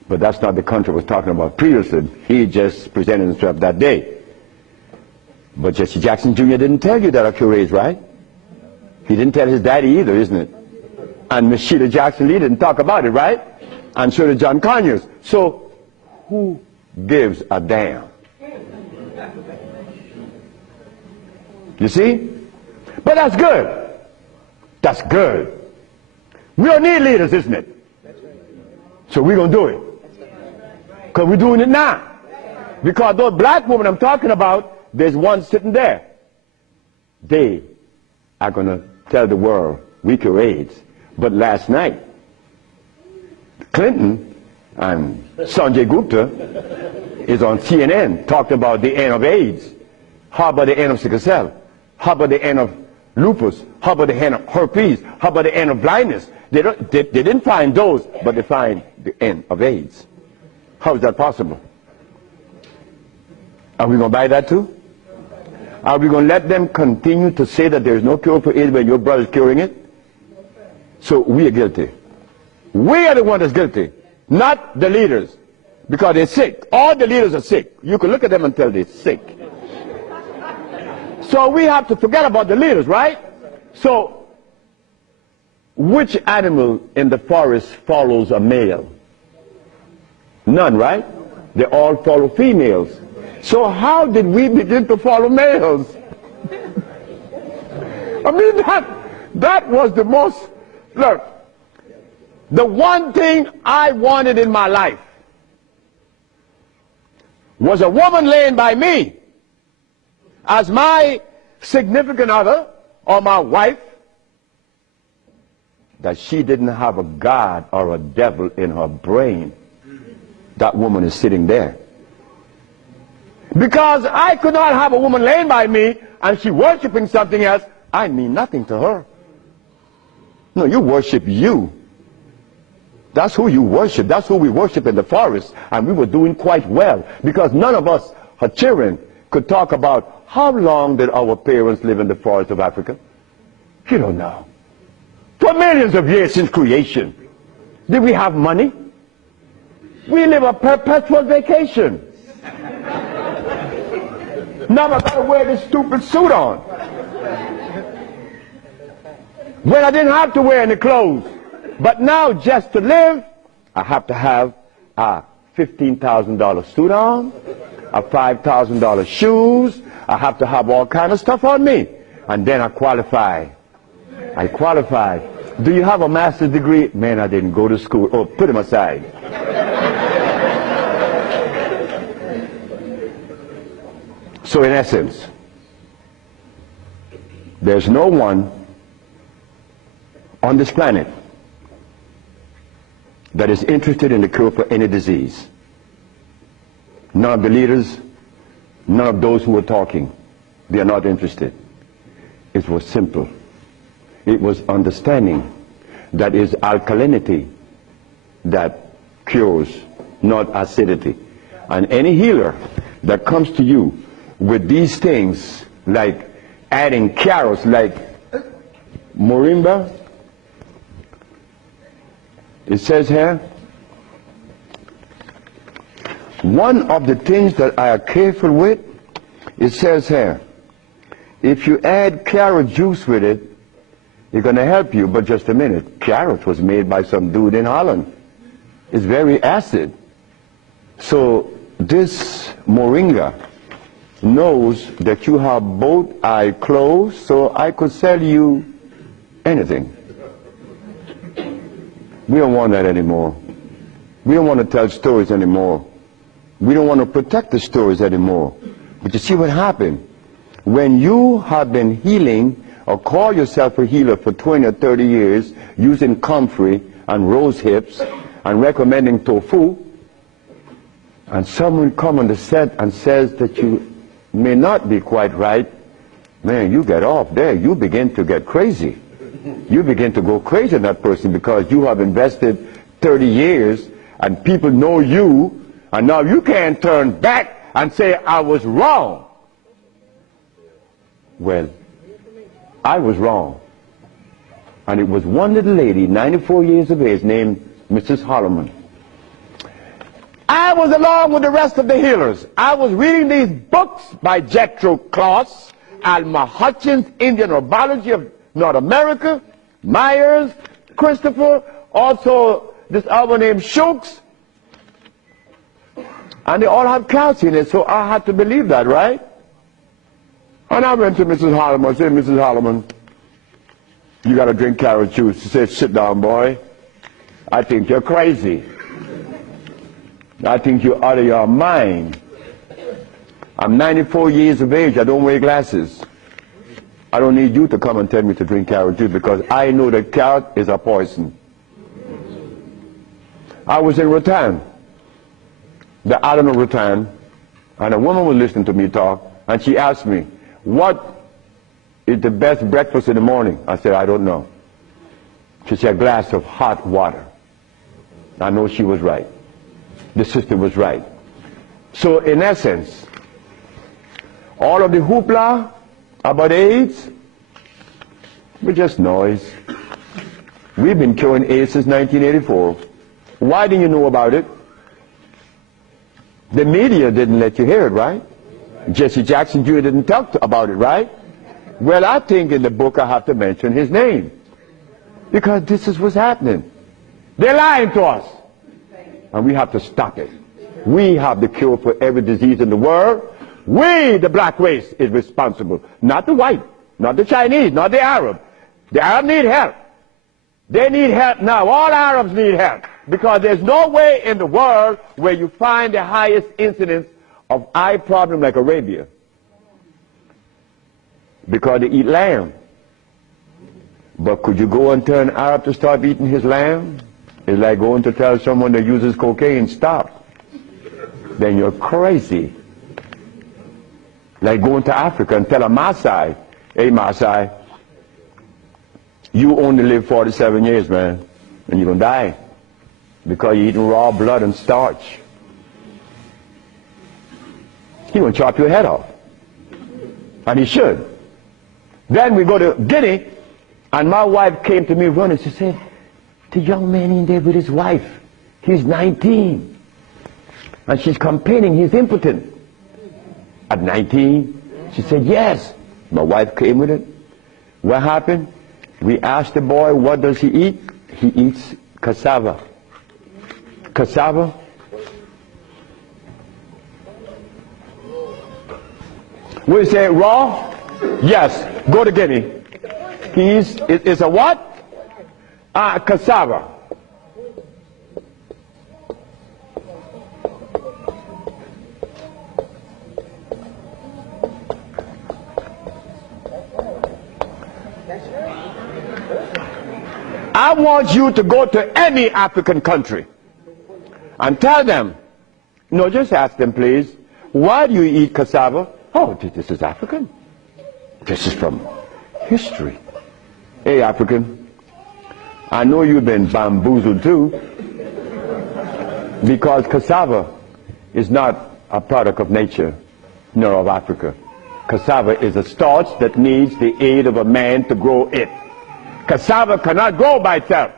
But that's not the country I was talking about previously. He just presented himself that day. But Jesse Jackson Jr. didn't tell you that I cure AIDS, right? He didn't tell his daddy either, isn't it? And Miss Sheila Jackson Lee didn't talk about it, right? And so did John Conyers. So who gives a damn? You see? But that's good. That's good. We don't need leaders, isn't it? So we're going to do it. Because we're doing it now. Because those black women I'm talking about, there's one sitting there. They are going to tell the world we cure AIDS. But last night, Clinton and Sanjay Gupta is on CNN talking about the end of AIDS. How about the end of sickle cell? How about the end of lupus? How about the end of herpes? How about the end of blindness? They didn't find those, but they find the end of AIDS. How is that possible? Are we going to buy that too? Are we going to let them continue to say that there is no cure for AIDS when your brother is curing it? So we are guilty. We are the one that's guilty, not the leaders, because they're sick. All the leaders are sick. You can look at them and tell they're sick. So we have to forget about the leaders, right? So which animal in the forest follows a male? None, right? They all follow females. So how did we begin to follow males? I mean, that was the most, look, the one thing I wanted in my life was a woman laying by me as my significant other or my wife, that she didn't have a God or a devil in her brain. That woman is sitting there. Because I could not have a woman laying by me and she worshiping something else. I mean nothing to her. No, you worship you. That's who you worship. That's who we worship in the forest. And we were doing quite well because none of us, her children, could talk about how long did our parents live in the forest of Africa. You don't know. For millions of years since creation. Did we have money? We live a perpetual vacation. Now I gotta wear this stupid suit on. When I didn't have to wear any clothes. But now just to live, I have to have a $15,000 suit on, a $5,000 shoes. I have to have all kind of stuff on me. And then I qualify. I qualify. Do you have a master's degree? Man, I didn't go to school. Oh, put him aside. So in essence, there's no one on this planet that is interested in the cure for any disease. None of the leaders, none of those who were talking, they are not interested. It was simple. It was understanding that is alkalinity that cures, not acidity. And any healer that comes to you with these things, like adding carrots, like moringa, it says here, one of the things that I are careful with, it says here, if you add carrot juice with it, it's going to help you. But just a minute, carrot was made by some dude in Holland. It's very acid. So this moringa knows that you have both eyes closed, so I could sell you anything. We don't want that anymore. We don't want to tell stories anymore. We don't want to protect the stories anymore. But you see what happened? When you have been healing or call yourself a healer for 20 or 30 years using comfrey and rose hips and recommending tofu, and someone comes on the set and says that you may not be quite right, man, you get off there. You begin to get crazy. You begin to go crazy in that person because you have invested 30 years and people know you, and now you can't turn back and say, I was wrong. Well, I was wrong. And it was one little lady, 94 years of age, named Mrs. Holloman. I was along with the rest of the healers. I was reading these books by Jethro Kloss, Alma Hutchins, Indian Herbology of North America, Myers, Christopher, also this other named Shooks. And they all have calcium in it, so I had to believe that, right? And I went to Mrs. Holloman and said, Mrs. Holloman, you got to drink carrot juice. She said, sit down, boy. I think you're crazy. I think you're out of your mind. I'm 94 years of age. I don't wear glasses. I don't need you to come and tell me to drink carrot juice because I know that carrot is a poison. I was in Rattan, the island of Rattan, and a woman was listening to me talk, and she asked me, what is the best breakfast in the morning? I said, I don't know. She said, a glass of hot water. I know she was right. The sister was right. So in essence, all of the hoopla about AIDS, we're just noise. We've been curing AIDS since 1984. Why didn't you know about it? The media didn't let you hear it, right? Jesse Jackson Jr. didn't talk about it, right? Well, I think in the book I have to mention his name. Because this is what's happening. They're lying to us. And we have to stop it. We have the cure for every disease in the world. We, the black race, is responsible. Not the white, not the Chinese, not the Arab. The Arab need help. They need help now. All Arabs need help. Because there's no way in the world where you find the highest incidence of eye problem like Arabia. Because they eat lamb. But could you go and tell an Arab to stop eating his lamb? It's like going to tell someone that uses cocaine, stop. Then you're crazy. Like going to Africa and tell a Maasai, hey Maasai, you only live 47 years, man, and you're going to die because you're eating raw blood and starch. He's going to chop your head off. And he should. Then we go to Guinea, and my wife came to me running. She said, the young man in there with his wife, he's 19. And she's complaining he's impotent. At 19, she said, yes. My wife came with it. What happened? We asked the boy, what does he eat? He eats cassava. Cassava? We say raw? Yes. Go to Guinea. It's a what? Cassava. I want you to go to any African country and tell them, no, just ask them, please, why do you eat cassava? Oh, this is African. This is from history. Hey, African, I know you've been bamboozled too, because cassava is not a product of nature, nor of Africa. Cassava is a starch that needs the aid of a man to grow it. Cassava cannot grow by itself,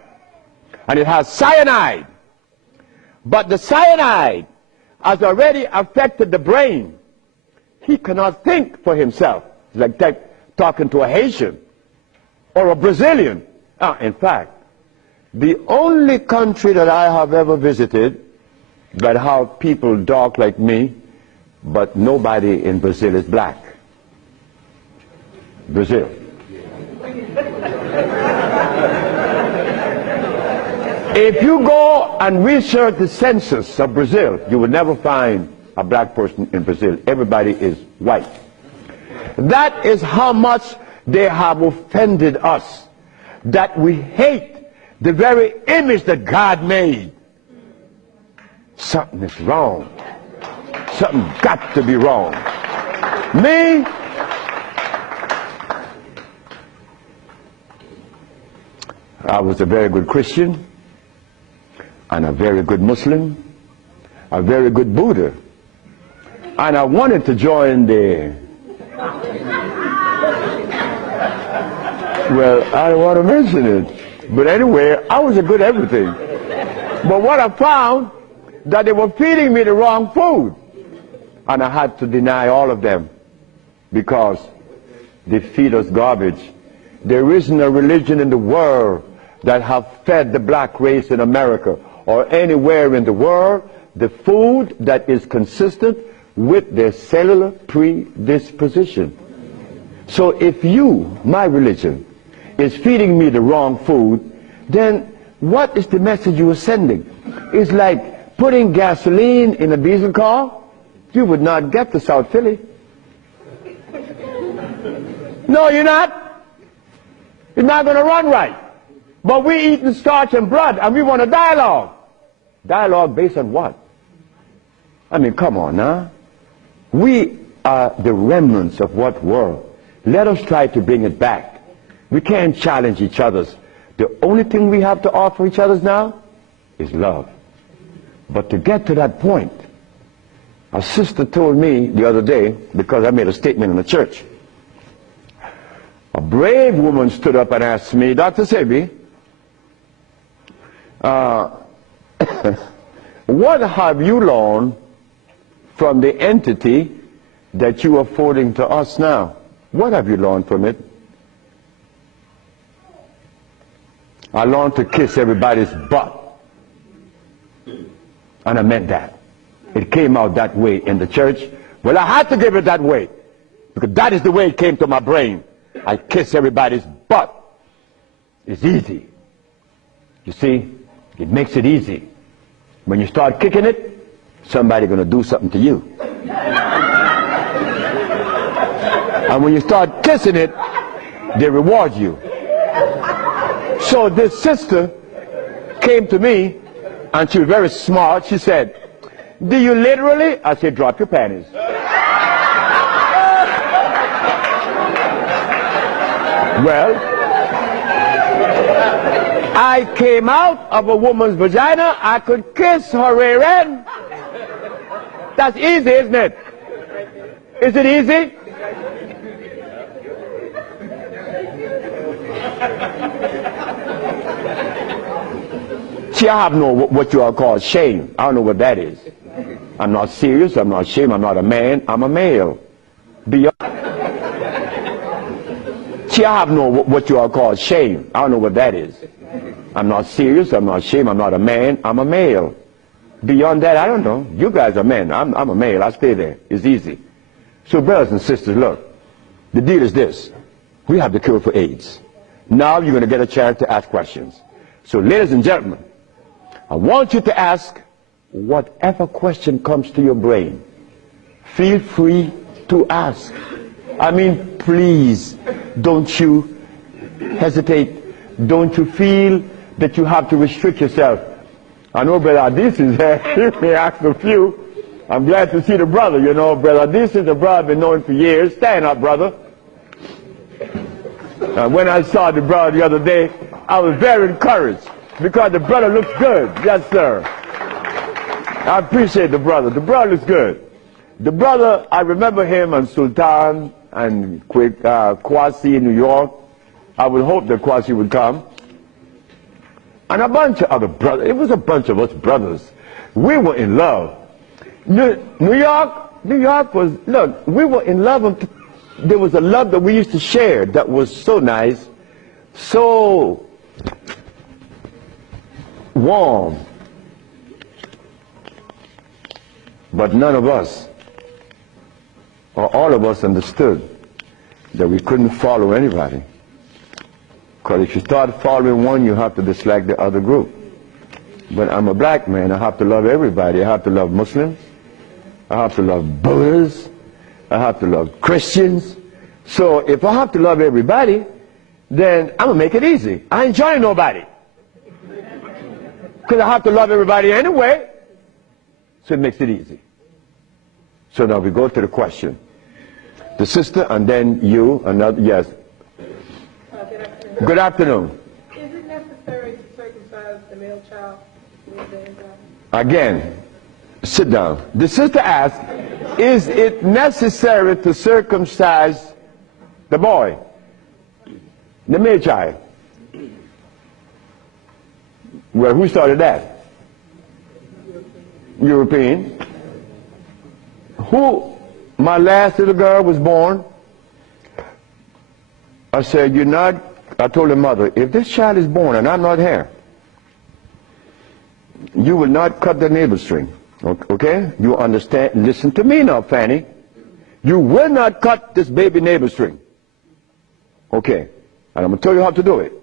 and it has cyanide. But the cyanide has already affected the brain. He cannot think for himself. It's like talking to a Haitian or a Brazilian. In fact, the only country that I have ever visited that have people dark like me, but nobody in Brazil is black. Brazil. If you go and research the census of Brazil, you will never find a black person in Brazil. Everybody is white. That is how much they have offended us, that we hate the very image that God made. Something is wrong. Something got to be wrong. Me, I was a very good Christian, and a very good Muslim, a very good Buddha. And I wanted to join the, well, I don't want to mention it. But anyway, I was a good everything. But what I found, that they were feeding me the wrong food. And I had to deny all of them, because they feed us garbage. There isn't a religion in the world that have fed the black race in America or anywhere in the world the food that is consistent with their cellular predisposition. So if you, my religion, is feeding me the wrong food, then what is the message you are sending? It's like putting gasoline in a diesel car. You would not get to South Philly. No, you're not. It's not going to run right. But we're eating starch and blood, and we want a dialogue. Dialogue based on what? I mean, come on now. We are the remnants of what world? Let us try to bring it back. We can't challenge each other's. The only thing we have to offer each other's now is love. But to get to that point, a sister told me the other day, because I made a statement in the church, a brave woman stood up and asked me, Dr. Sebi, what have you learned from the entity that you are forwarding to us now? What have you learned from it? I learned to kiss everybody's butt. And I meant that. It came out that way in the church. Well, I had to give it that way, because that is the way it came to my brain. I kiss everybody's butt. It's easy. You see, it makes it easy. When you start kicking it, somebody's going to do something to you. And when you start kissing it, they reward you. So this sister came to me, and she was very smart. She said, do you literally? I said, drop your panties. Well, I came out of a woman's vagina, I could kiss her rear end. That's easy, isn't it? Is it easy? See, I have no what you all call shame. I don't know what that is. I'm not serious, I'm not ashamed, I'm not a man, I'm a male. See, I have no what you all call shame. I don't know what that is. I'm not serious, I'm not ashamed, I'm not a man, I'm a male. Beyond that, I don't know. You guys are men, I'm a male, I stay there. It's easy. So brothers and sisters, look, the deal is this. We have the cure for AIDS. Now you're going to get a chance to ask questions. So ladies and gentlemen, I want you to ask whatever question comes to your brain. Feel free to ask. I mean, please, don't you hesitate. Don't you feel that you have to restrict yourself. I know Brother Adis is here. He may ask a few. I'm glad to see the brother, you know. Brother Adis is a brother I've been knowing for years. Stand up, brother. When I saw the brother the other day, I was very encouraged because the brother looks good. Yes, sir. I appreciate the brother. The brother looks good. The brother, I remember him on Sultan and Kwasi in New York. I would hope that Kwasi would come. And a bunch of other brothers. It was a bunch of us brothers. We were in love. New York was, look, we were in love. There was a love that we used to share that was so nice, so warm. But none of us, or all of us, understood that we couldn't follow anybody. Because if you start following one, you have to dislike the other group. But I'm a black man, I have to love everybody. I have to love Muslims, I have to love Buddhists, I have to love Christians. So if I have to love everybody, then I'm going to make it easy. I ain't joining nobody. Because I have to love everybody anyway. So it makes it easy. So now we go to the question. The sister and then you, another, yes. Good afternoon. Is it necessary to circumcise the male child? Again, sit down. The sister asked, is it necessary to circumcise the boy, the male child? Well, who started that? European. Who, my last little girl was born, I said, I told the mother, if this child is born and I'm not here, you will not cut the navel string. Okay? You understand? Listen to me now, Fanny. You will not cut this baby navel string. Okay. And I'm going to tell you how to do it.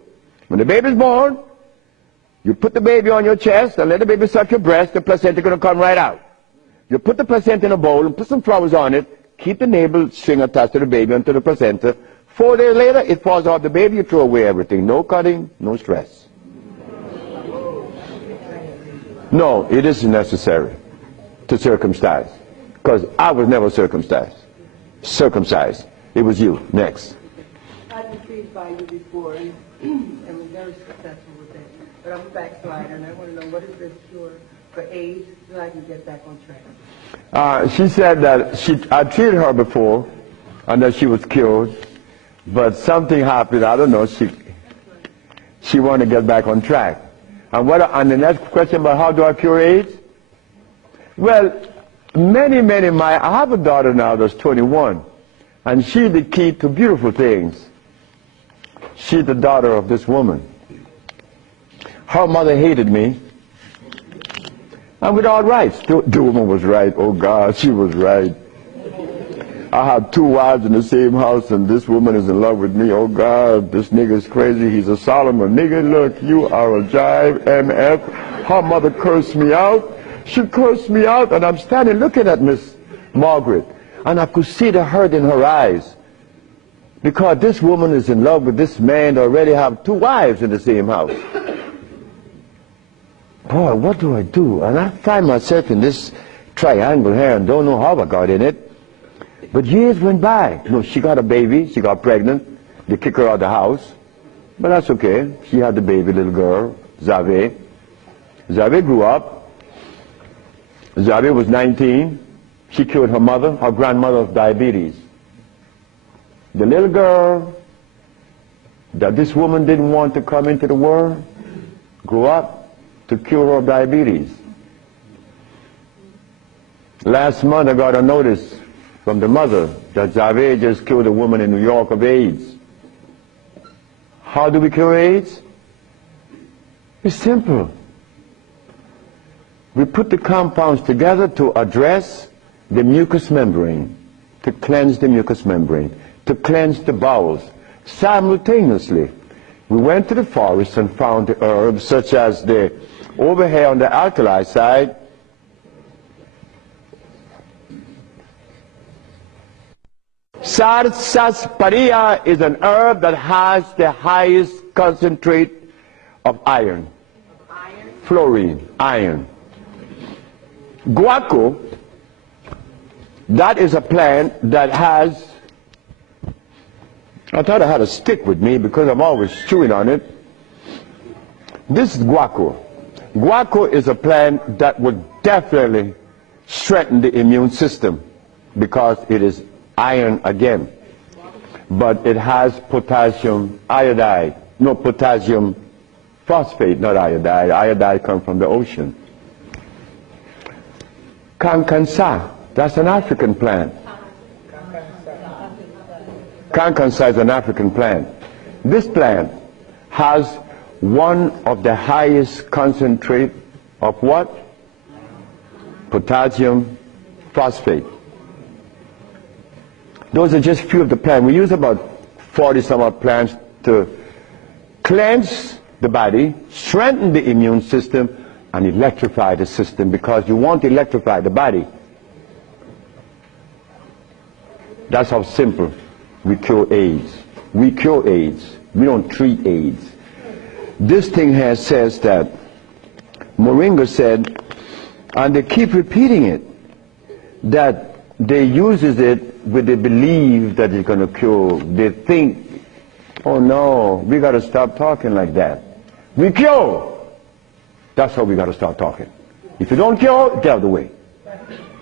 When the baby's born, you put the baby on your chest and let the baby suck your breast. The placenta is going to come right out. You put the placenta in a bowl and put some flowers on it. Keep the navel string attached to the baby until the placenta. 4 days later, it falls off the baby. You throw away everything. No cutting, no stress. No, it isn't necessary to circumcise, because I was never circumcised. It was you. Next. I've been treated by you before and was very successful with it. But I'm a backslider and I want to know, what is this cure for AIDS so I can get back on track? She said that I treated her before and that she was cured, but something happened. I don't know. She wanted to get back on track. And the next question about how do I cure AIDS? Well, I have a daughter now that's 21, and she's the key to beautiful things. She's the daughter of this woman. Her mother hated me, and with all rights. The woman was right. Oh God, she was right. I have 2 wives in the same house, and this woman is in love with me. Oh God, this nigga is crazy. He's a Solomon. Nigga, look, you are a jive, MF. Her mother cursed me out. She cursed me out, and I'm standing looking at Miss Margaret, and I could see the hurt in her eyes. Because this woman is in love with this man that already have 2 wives in the same house. Boy, what do I do? And I find myself in this triangle here and don't know how I got in it. But years went by. No, she got a baby, she got pregnant, they kick her out of the house. But that's okay. She had the baby, little girl, Zave. Zave grew up. Zave was 19. She cured her mother, her grandmother, of diabetes. The little girl that this woman didn't want to come into the world grew up to cure her of diabetes. Last month I got a notice from the mother that Zave just killed a woman in New York of AIDS. How do we cure AIDS? It's simple. We put the compounds together to address the mucous membrane, to cleanse the mucous membrane, to cleanse the bowels. Simultaneously, we went to the forest and found the herbs such as over here on the alkali side, sarsaparilla is an herb that has the highest concentrate of iron. Fluorine, iron. Guaco, that is a plant that has, I thought I had a stick with me because I'm always chewing on it. This is guaco. Guaco is a plant that would definitely strengthen the immune system because it is iron again. But it has potassium iodide, no, potassium phosphate, not iodide. Iodide comes from the ocean. Kankansa, that's an African plant. Kankansa is an African plant. This plant has one of the highest concentrate of what? Potassium phosphate. Those are just few of the plants. We use about 40 some odd plants to cleanse the body, strengthen the immune system, and electrify the system, because you want to electrify the body. That's how simple we cure AIDS. We cure AIDS. We don't treat AIDS. This thing here says that Moringa said, and they keep repeating it, that they uses it with the belief that it's going to cure. They think, oh no, we got to stop talking like that. We cure. That's how we got to start talking. If you don't cure, get out of the way.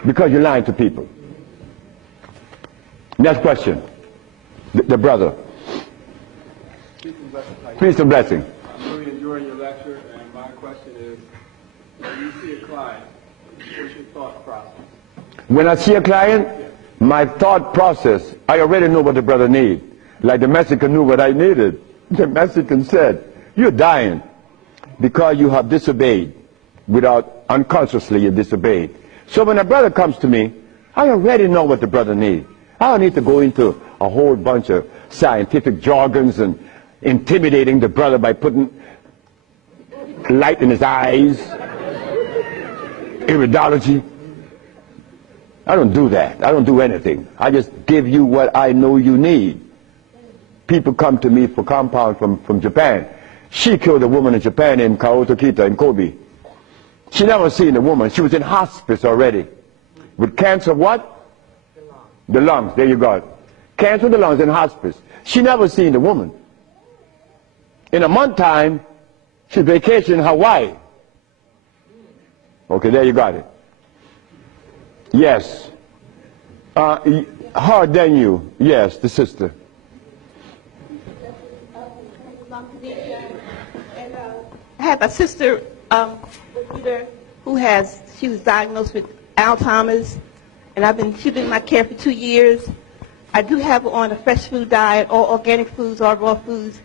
Because you're lying to people. Next question. The brother. Peace and blessing. I'm really enjoying your lecture, and my question is, when you see a client, what's your thought process? When I see a client, my thought process, I already know what the brother needs. Like the Mexican knew what I needed. The Mexican said, you're dying because you have disobeyed. Unconsciously you disobeyed. So when a brother comes to me, I already know what the brother needs. I don't need to go into a whole bunch of scientific jargons and intimidating the brother by putting light in his eyes, iridology. I don't do that. I don't do anything. I just give you what I know you need. People come to me for compound from Japan. She killed a woman in Japan named Kaoto Kita in Kobe. She never seen a woman. She was in hospice already. With cancer what? The lungs. There you go. Cancer of the lungs in hospice. She never seen a woman. In a month time, she vacationed in Hawaii. Okay, there you got it. Yes. Harder than you. Yes, the sister. I have a sister who she was diagnosed with Alzheimer's, and she's been in my care for 2 years. I do have her on a fresh food diet, all organic foods, all raw foods,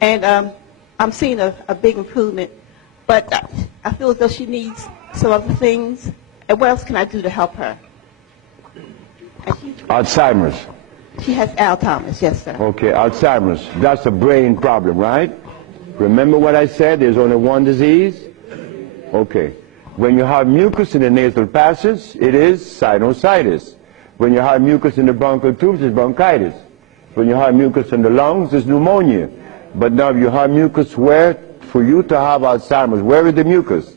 and I'm seeing a big improvement. But I feel as though she needs some other things. And what else can I do to help her? Alzheimer's. She has Alzheimer's, yes, sir. Okay, Alzheimer's. That's a brain problem, right? Remember what I said? There's only one disease? Okay. When you have mucus in the nasal passage, it is sinusitis. When you have mucus in the bronchial tubes, it's bronchitis. When you have mucus in the lungs, it's pneumonia. But now you have mucus where? For you to have Alzheimer's, where is the mucus?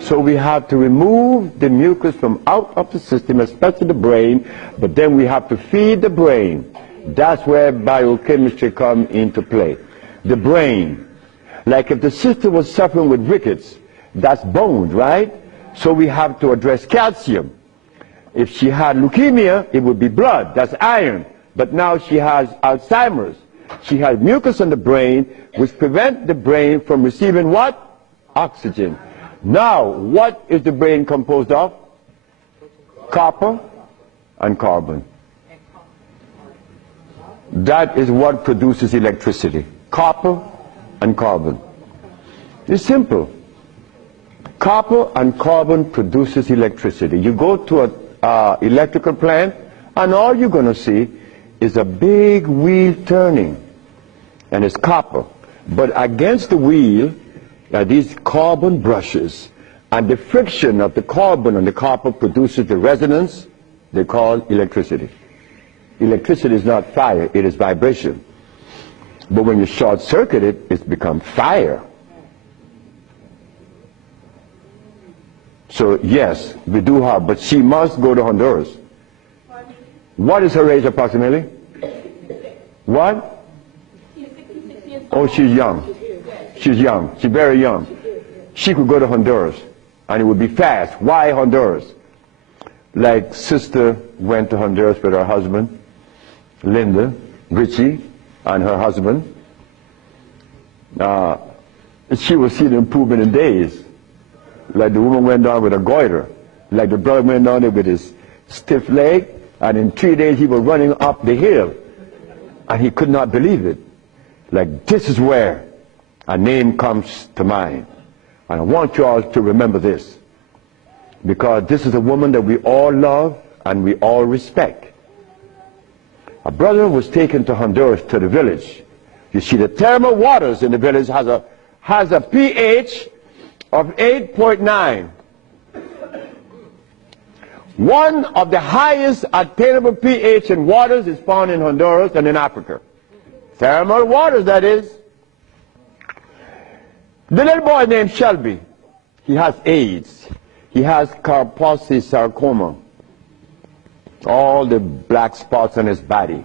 So we have to remove the mucus from out of the system, especially the brain, but then we have to feed the brain. That's where biochemistry comes into play. the brain. Like if the sister was suffering with rickets, that's bones, right? So we have to address calcium. If she had leukemia, it would be blood, that's iron. But now she has Alzheimer's. She has mucus in the brain, which prevents the brain from receiving what? Oxygen. Now, what is the brain composed of? Copper and carbon. That is what produces electricity. Copper and carbon. It's simple. Copper and carbon produces electricity. You go to an electrical plant, and all you're going to see is a big wheel turning, and it's copper. But against the wheel are these carbon brushes, and the friction of the carbon and the copper produces the resonance they call electricity. Electricity is not fire, it is vibration. But when you short circuit it, it's become fire. So yes, we do have, but she must go to Honduras. What is her age approximately? What? Oh, she's young. She's young. She's very young. She could go to Honduras, and it would be fast. Why Honduras? Like sister went to Honduras with her husband, Linda, Richie, and her husband. She will see the improvement in days. Like the woman went down with a goiter. Like the brother went down there with his stiff leg, and in 3 days he was running up the hill. And he could not believe it. Like, this is where a name comes to mind. And I want you all to remember this, because this is a woman that we all love and we all respect. A brother was taken to Honduras, to the village. You see, the thermal waters in the village has a pH of 8.9. One of the highest attainable pH in waters is found in Honduras and in Africa. Thermal waters, that is. The little boy named Shelby, he has AIDS. He has Kaposi sarcoma. All the black spots on his body.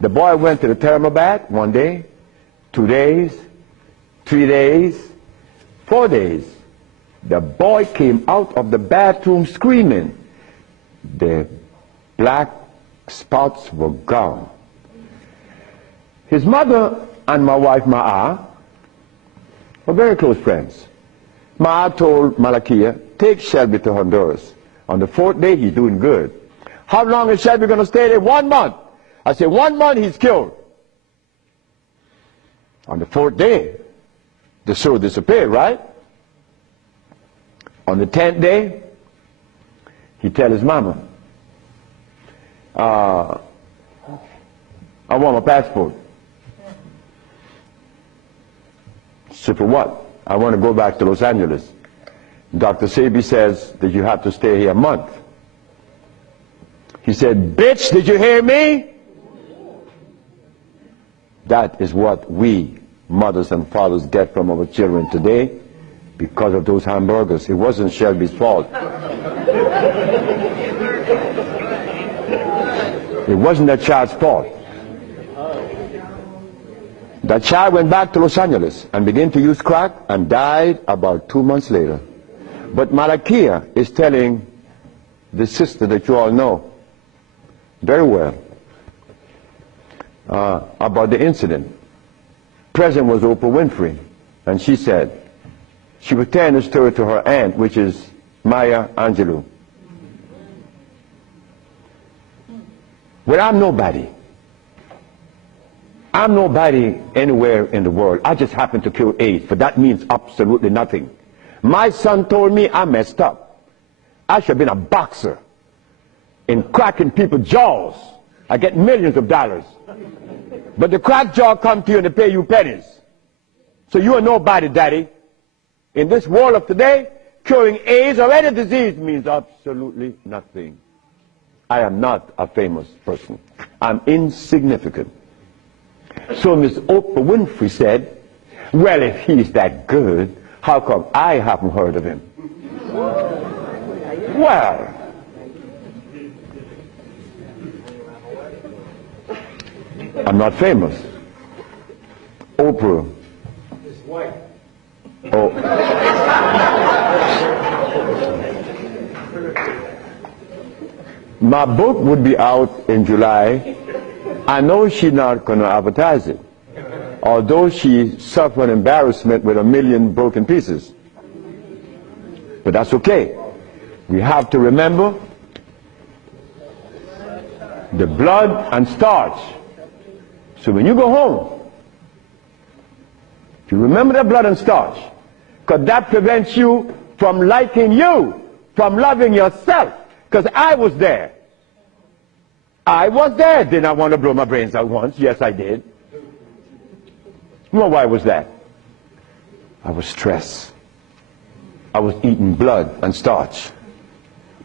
The boy went to the thermal bath 1 day, 2 days, 3 days, 4 days. The boy came out of the bathroom screaming. The black spots were gone. His mother and my wife Ma'a were very close friends. Ma'a told Malakia, take Shelby to Honduras. On the 4th day, he's doing good. How long is Shelby going to stay there? 1 month. I said, 1 month, he's killed. On the 4th day, the soul disappeared, right? On the 10th day, he tell his mama, I want my passport. So for what? I want to go back to Los Angeles. Dr. Sebi says that you have to stay here a month. He said, bitch, did you hear me? That is what we, mothers and fathers, get from our children today because of those hamburgers. It wasn't Shelby's fault. It wasn't that child's fault. That child went back to Los Angeles and began to use crack and died about 2 months later. But Malakia is telling the sister that you all know very well about the incident. Present was Oprah Winfrey, and she said, she was telling the story to her aunt, which is Maya Angelou. Well, I'm nobody. I'm nobody anywhere in the world. I just happen to cure AIDS, but that means absolutely nothing. My son told me I messed up. I should have been a boxer in cracking people's jaws. I get millions of dollars. But the crack jaw come to you and they pay you pennies. So you are nobody, daddy. In this world of today, curing AIDS or any disease means absolutely nothing. I am not a famous person. I'm insignificant. So Miss Oprah Winfrey said, well, if he's that good, how come I haven't heard of him? Well, I'm not famous. Oprah Oprah? It's white. Oh. My book would be out in July. I know she's not going to advertise it, although she suffered embarrassment with 1 million broken pieces. But that's okay. We have to remember the blood and starch. So when you go home, you remember the blood and starch, because that prevents you from liking you, from loving yourself. Because I was there. I was there. Did I want to blow my brains out once? Yes, I did. Well, why was that? I was stressed. I was eating blood and starch.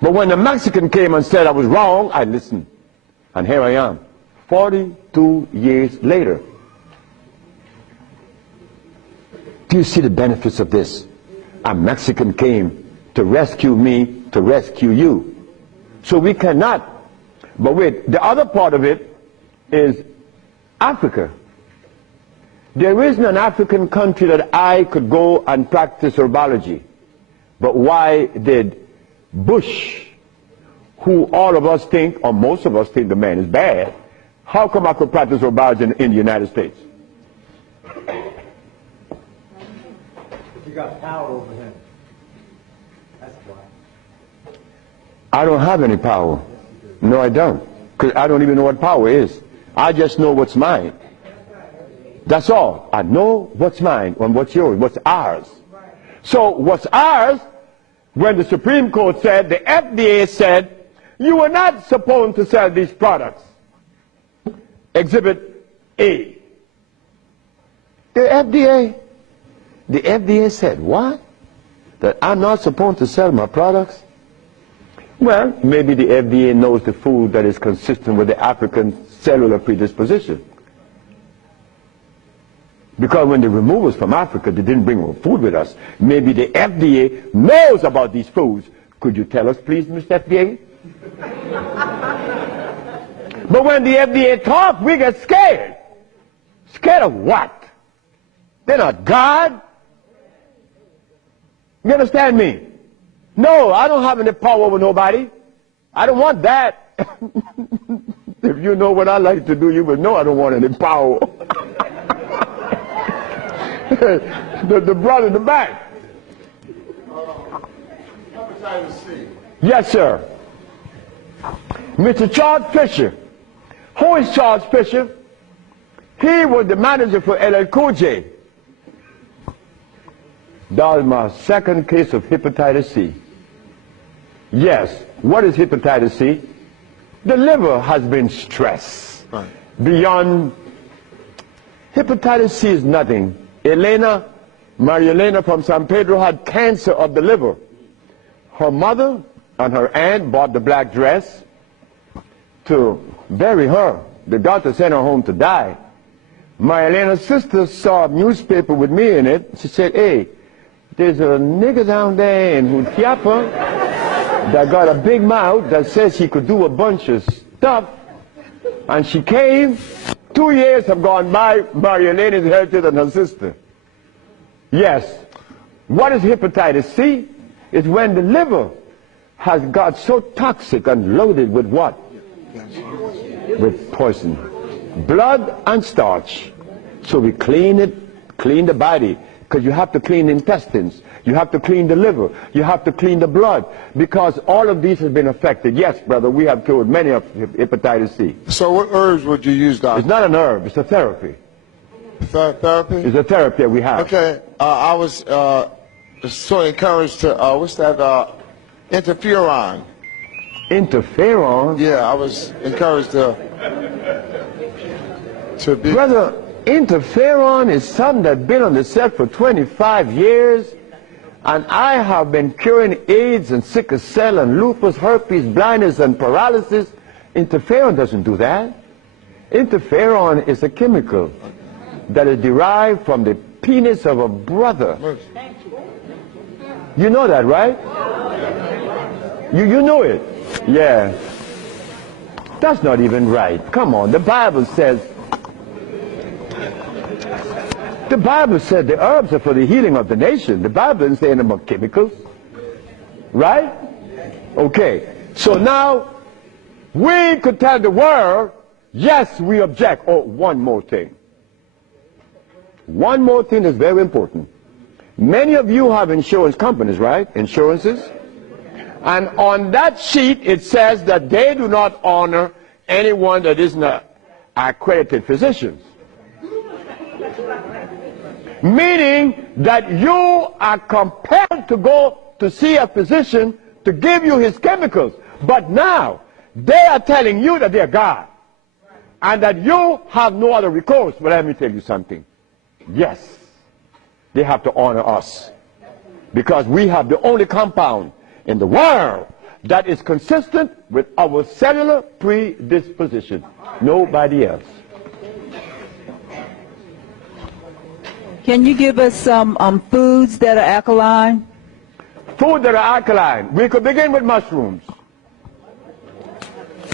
But when the Mexican came and said I was wrong, I listened. And here I am, 42 years later. Do you see the benefits of this? A Mexican came to rescue me, to rescue you. So we cannot. But wait, the other part of it is Africa. There isn't an African country that I could go and practice herbology. But why did Bush, who all of us think, or most of us think the man is bad, how come I could practice herbology in the United States? You got power over him. That's why. I don't have any power. No, I don't. Because I don't even know what power is. I just know what's mine. That's all. I know what's mine and what's yours, what's ours. So what's ours, when the Supreme Court said, the FDA said, you were not supposed to sell these products. Exhibit A. The FDA said, what? That I'm not supposed to sell my products? Well, maybe the FDA knows the food that is consistent with the African cellular predisposition. Because when they removed us from Africa, they didn't bring food with us. Maybe the FDA knows about these foods. Could you tell us, please, Mr. FDA? But when the FDA talks, we get scared. Scared of what? They're not God. You understand me? No, I don't have any power over nobody. I don't want that. If you know what I like to do, you would know I don't want any power. the brother in the back. Hepatitis C. Yes, sir. Mr. Charles Fisher. Who is Charles Fisher? He was the manager for LL Cool J. That was my second case of hepatitis C. Yes. What is hepatitis C? The liver has been stressed. Right. Beyond. Hepatitis C is nothing. Maria Elena from San Pedro had cancer of the liver. Her mother and her aunt bought the black dress to bury her. The doctor sent her home to die. Maria Elena's sister saw a newspaper with me in it. She said, hey, there's a nigger down there in Jutiapa that got a big mouth that says he could do a bunch of stuff. And she came. 2 years have gone by. Maria Elena is healthier than her sister. Yes. What is hepatitis C? It's when the liver has got so toxic and loaded with what? With poison. Blood and starch. So we clean it, clean the body. Because you have to clean the intestines. You have to clean the liver. You have to clean the blood. Because all of these have been affected. Yes, brother, we have cured many of hepatitis C. So what herbs would you use, doctor? It's not an herb. It's a therapy. Therapy? It's a therapy that we have. Okay. I was so encouraged to, what's that, interferon. Interferon? Yeah, I was encouraged to be... Brother, interferon is something that's been on the set for 25 years, and I have been curing AIDS and sickle cell and lupus, herpes, blindness, and paralysis. Interferon doesn't do that. Interferon is a chemical that is derived from the penis of a brother. You know that, right? You know it. Yeah. That's not even right. Come on, the Bible says the Bible said the herbs are for the healing of the nation. The Bible isn't saying about chemicals. Right? Okay. So now, we could tell the world, yes, we object. Oh, one more thing. One more thing is very important. Many of you have insurance companies, right? Insurances. And on that sheet, it says that they do not honor anyone that is not accredited physicians. Meaning that you are compelled to go to see a physician to give you his chemicals. But now, they are telling you that they're God. And that you have no other recourse. But let me tell you something. Yes, they have to honor us. Because we have the only compound in the world that is consistent with our cellular predisposition. Nobody else. Can you give us some foods that are alkaline? Food that are alkaline. We could begin with mushrooms.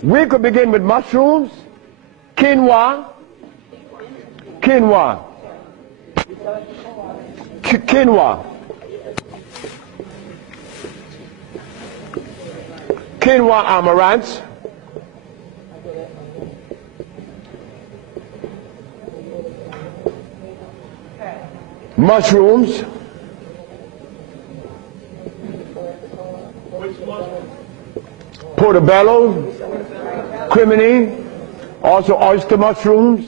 We could begin with mushrooms, quinoa, quinoa, quinoa, quinoa amaranth, mushrooms, portobello, crimini, also oyster mushrooms.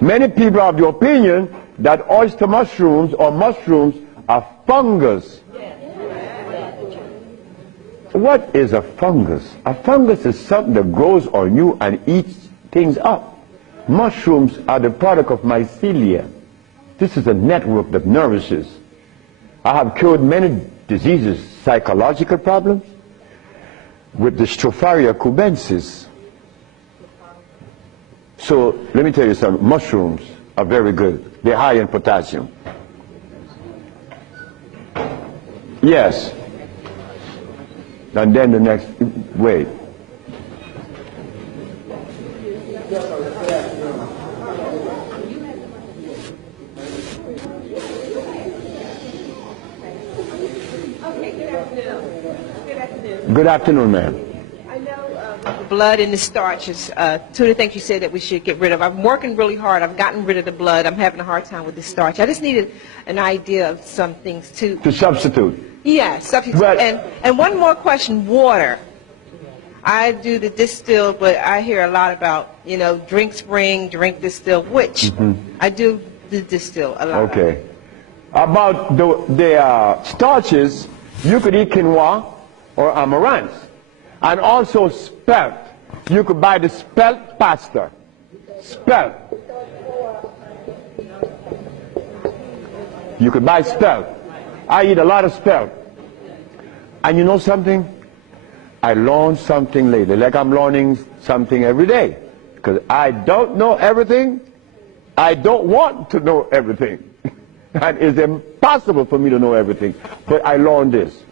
Many people are of the opinion that oyster mushrooms or mushrooms are fungus. What is a fungus? A fungus is something that grows on you and eats things up. Mushrooms are the product of mycelia. This is a network that nourishes. I have cured many diseases, psychological problems, with the Stropharia cubensis. So let me tell you something. Mushrooms are very good. They're high in potassium. Yes. And then the next, wait. Good afternoon, ma'am. I know the blood and the starches, two of the things you said that we should get rid of. I'm working really hard. I've gotten rid of the blood. I'm having a hard time with the starch. I just needed an idea of some things too. To substitute. Yeah, substitute. But, and one more question, water. I do the distilled, but I hear a lot about, you know, drink spring, drink distilled, which I do the distilled a lot. Okay. About the starches, you could eat quinoa or amaranth. And also spelt. You could buy the spelt pasta. Spelt. You could buy spelt. I eat a lot of spelt. And you know something? I learned something lately, like I'm learning something every day. Because I don't know everything. I don't want to know everything. And it's impossible for me to know everything. But I learned this.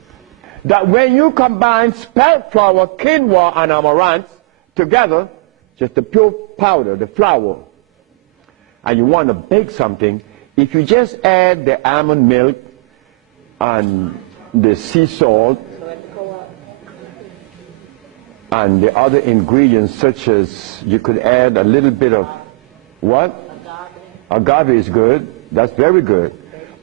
That when you combine spelt flour, quinoa, and amaranth together, just the pure powder, the flour, and you want to bake something, if you just add the almond milk and the sea salt and the other ingredients, such as you could add a little bit of what? Agave is good. That's very good.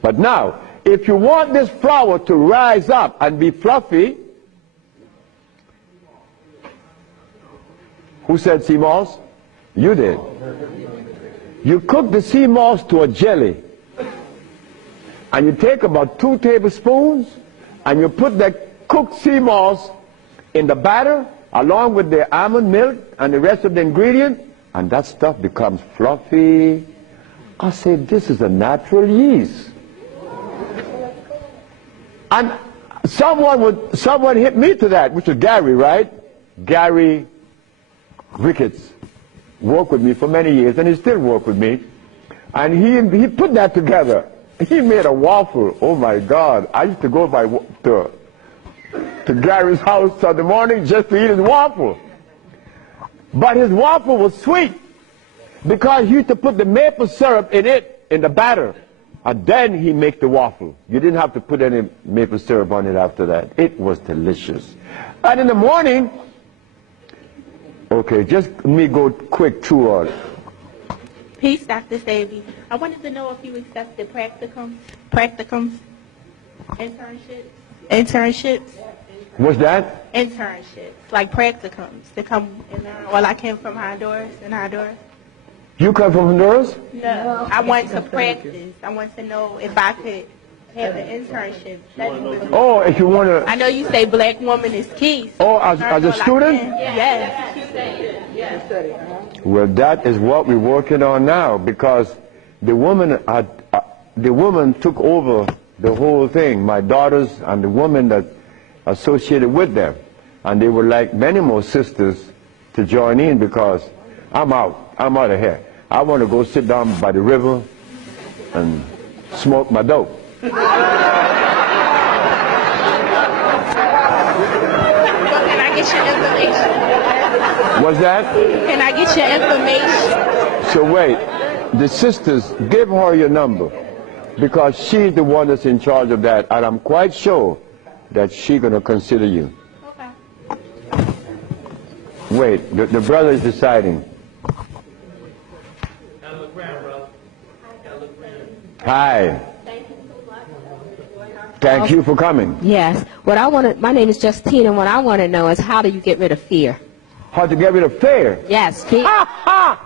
But now, if you want this flour to rise up and be fluffy, who said sea moss? You did. You cook the sea moss to a jelly. And you take about 2 tablespoons and you put the cooked sea moss in the batter along with the almond milk and the rest of the ingredient, and that stuff becomes fluffy. I said, this is a natural yeast. And someone hit me to that, which was Gary, right? Gary Ricketts worked with me for many years, and he still works with me. And he put that together. He made a waffle. Oh my God! I used to go to Gary's house Sunday morning just to eat his waffle. But his waffle was sweet because he used to put the maple syrup in it in the batter, and then he make the waffle. You didn't have to put any maple syrup on it after that. It was delicious. And in the morning, okay, just let me go quick through all. Peace, Dr. Sebi. I wanted to know if you accepted practicums, internships. What's that? Internships, like practicums, to come in there. Well, I came from Honduras, You come from Honduras? No, I want to practice. I want to know if I could have an internship. Oh, if you want to... I know you say black woman is key. So Oh, as a student? Yes. Well, that is what we're working on now, because the woman took over the whole thing, my daughters and the woman that associated with them. And they were like many more sisters to join in, because I'm out of here. I want to go sit down by the river and smoke my dope. Well, can I get your information? What's that? Can I get your information? So wait, the sisters, give her your number, because she's the one that's in charge of that, and I'm quite sure that she's going to consider you. Okay. Wait, the brother is deciding. Hi. Thank you for coming. Yes. My name is Justine, and what I want to know is, how do you get rid of fear? How to get rid of fear? Yes. Fear. Ha ha!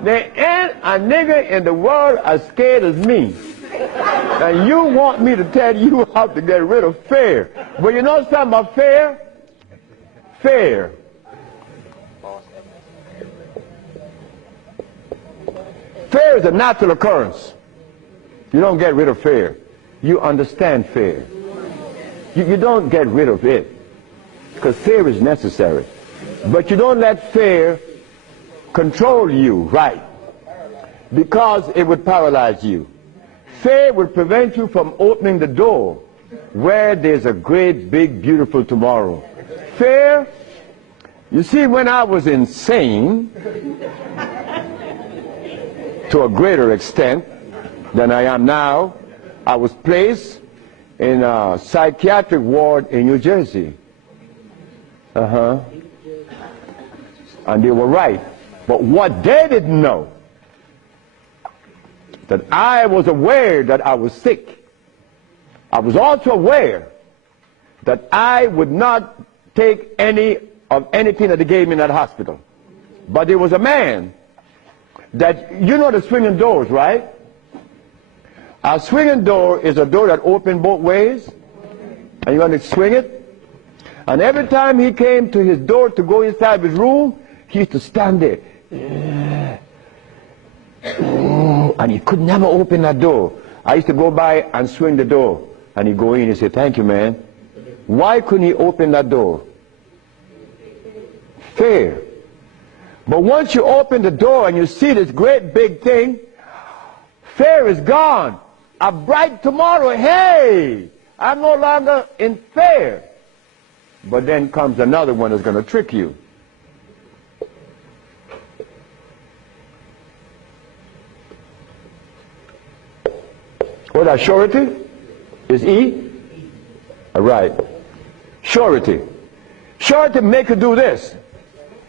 There ain't a nigger in the world as scared as me. And you want me to tell you how to get rid of fear. Well, you know something about fear? Fear. Fear is a natural occurrence. You don't get rid of fear. You understand fear. You don't get rid of it, because fear is necessary. But you don't let fear control you, right? Because it would paralyze you. Fear would prevent you from opening the door where there's a great, big, beautiful tomorrow. Fear, you see, when I was insane, to a greater extent than I am now, I was placed in a psychiatric ward in New Jersey. And they were right. But what they didn't know, that I was aware that I was sick. I was also aware that I would not take any of anything that they gave me in that hospital. But there was a man that, you know the swinging doors, right? A swinging door is a door that opens both ways, and you're going to swing it. And every time he came to his door to go inside his room, he used to stand there. And he could never open that door. I used to go by and swing the door, and he'd go in and say, "Thank you, man." Why couldn't he open that door? Fear. But once you open the door and you see this great big thing, fear is gone. A bright tomorrow, hey, I'm no longer in fear. But then comes another one that's going to trick you. What that surety? Is E? All right. Surety. Surety make you do this.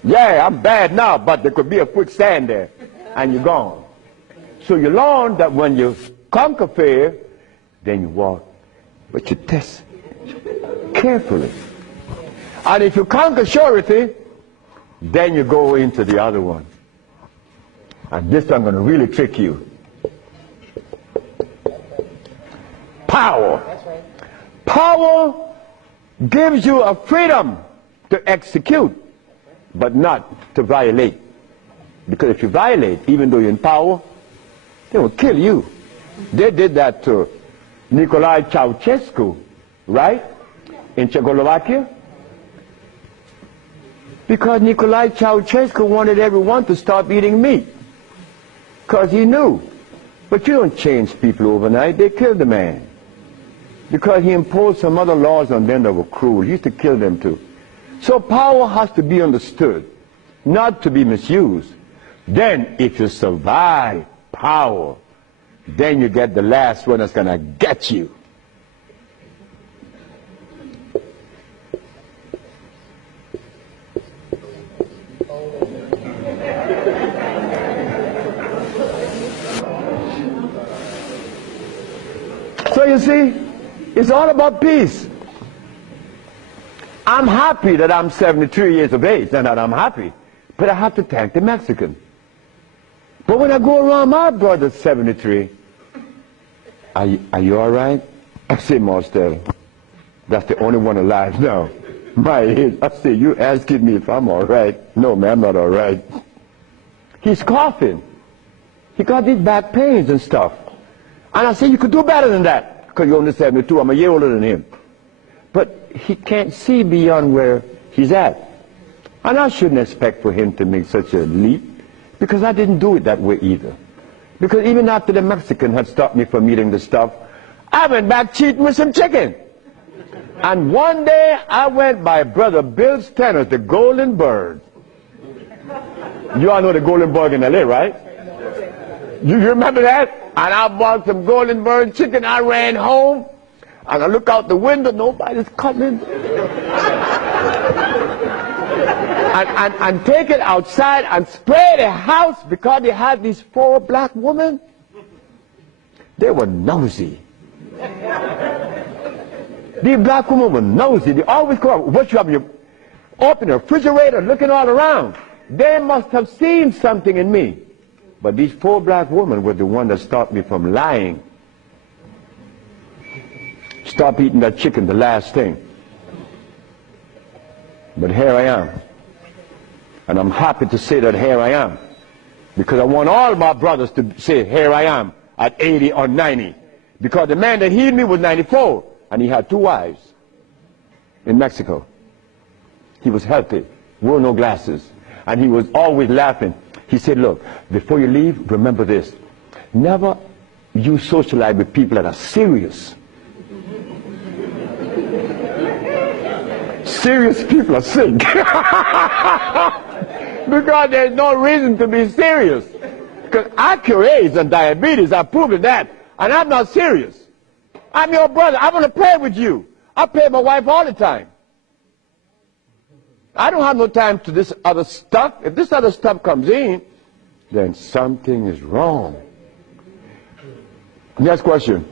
Yeah, I'm bad now, but there could be a quicksand there, and you're gone. So you learn that when you conquer fear, then you walk, but you test carefully. And if you conquer surety, then you go into the other one. And this I'm going to really trick you. Power. Power gives you a freedom to execute, but not to violate. Because if you violate, even though you're in power, they will kill you. They did that to Nicolae Ceausescu, right? In Czechoslovakia. Because Nicolae Ceausescu wanted everyone to stop eating meat. Because he knew. But you don't change people overnight. They killed the man. Because he imposed some other laws on them that were cruel. He used to kill them too. So power has to be understood, not to be misused. Then if you survive power, then you get the last one that's going to get you. So you see, it's all about peace. I'm happy that I'm 73 years of age, and that I'm happy. But I have to thank the Mexican. But when I go around my brother's 73, are you all right? I say, Marcel, that's the only one alive now. My age. I say, you asking me if I'm all right? No, man, I'm not all right. He's coughing. He got these back pains and stuff. And I say, you could do better than that, because you're only 72. I'm a year older than him. But he can't see beyond where he's at. And I shouldn't expect for him to make such a leap, because I didn't do it that way either. Because even after the Mexican had stopped me from eating the stuff, I went back cheating with some chicken. And one day I went by Brother Bill Stenner's, the Golden Bird. You all know the Golden Bird in LA, right? You remember that? And I bought some Golden Bird chicken. I ran home, and I look out the window, nobody's coming. and take it outside and spray the house, because they had these 4 black women. They were nosy. These black women were nosy. They always come up, what you have, you open the refrigerator, looking all around. They must have seen something in me. But these 4 black women were the one that stopped me from lying. Stop eating that chicken, the last thing. But here I am. And I'm happy to say that here I am. Because I want all my brothers to say, here I am, at 80 or 90. Because the man that healed me was 94, and he had 2 wives in Mexico. He was healthy, wore no glasses, and he was always laughing. He said, look, before you leave, remember this. Never you socialize with people that are serious. Serious people are sick. Because there's no reason to be serious. Because I cure AIDS and diabetes, I've proven that. And I'm not serious. I'm your brother. I'm going to play with you. I play with my wife all the time. I don't have no time to this other stuff. If this other stuff comes in, then something is wrong. Next question.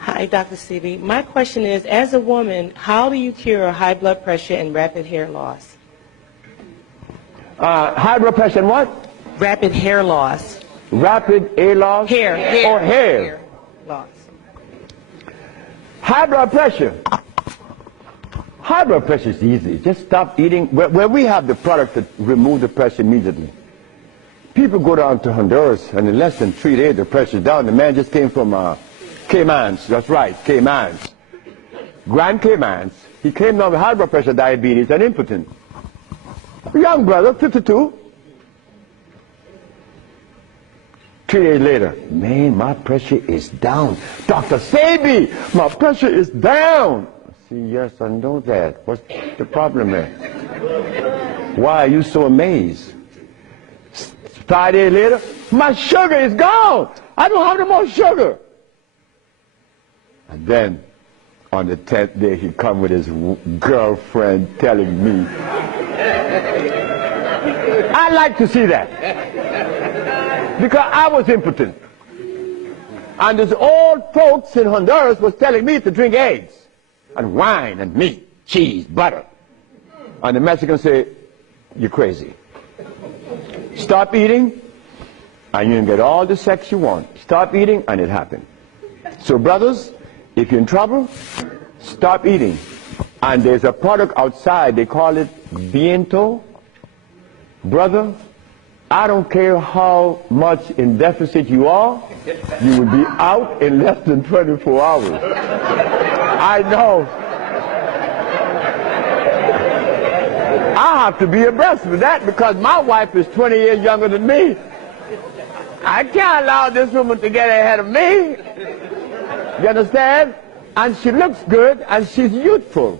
Hi, Dr. Sebi. My question is, as a woman, how do you cure high blood pressure and rapid hair loss? High blood pressure and what? Rapid hair loss. Rapid hair loss? Hair. Or hair? Hair loss. High blood pressure. High blood pressure is easy. Just stop eating. Where we have the product to remove the pressure immediately. People go down to Honduras, and in less than 3 days, the pressure's down. The man just came from Caymans. That's right, Caymans. Grand Caymans. He came down with high blood pressure, diabetes, and impotent. A young brother, 52. 3 days later, man, my pressure is down. Dr. Sebi, my pressure is down. See, yes, I know that. What's the problem there? Why are you so amazed? 5 days later, my sugar is gone. I don't have no more sugar. And then, on the 10th day, he come with his girlfriend telling me. I like to see that. Because I was impotent. And these old folks in Honduras was telling me to drink eggs and wine and meat, cheese, butter. And the Mexicans say, you're crazy. Stop eating, and you can get all the sex you want. Stop eating, and it happened. So brothers, if you're in trouble, stop eating. And there's a product outside, they call it Viento. Brother, I don't care how much in deficit you are, you will be out in less than 24 hours. I know. I have to be abreast with that because my wife is 20 years younger than me. I can't allow this woman to get ahead of me. You understand? And she looks good and she's youthful.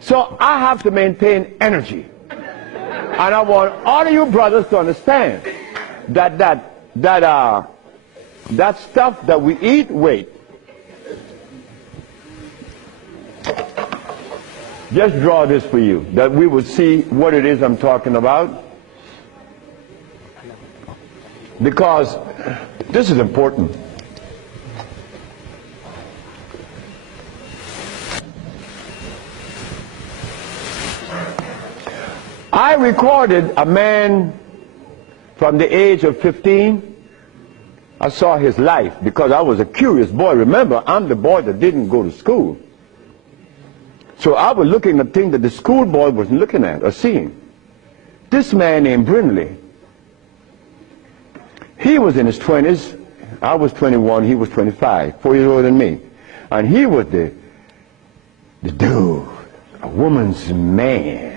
So I have to maintain energy. And I want all of you brothers to understand that that stuff that we eat, wait. Just draw this for you, that we would see what it is I'm talking about. Because this is important. I recorded a man from the age of 15. I saw his life because I was a curious boy. Remember, I'm the boy that didn't go to school. So I was looking at things that the schoolboy wasn't looking at or seeing. This man named Brindley, he was in his 20s. I was 21, he was 25, 4 years older than me. And he was the dude, a woman's man.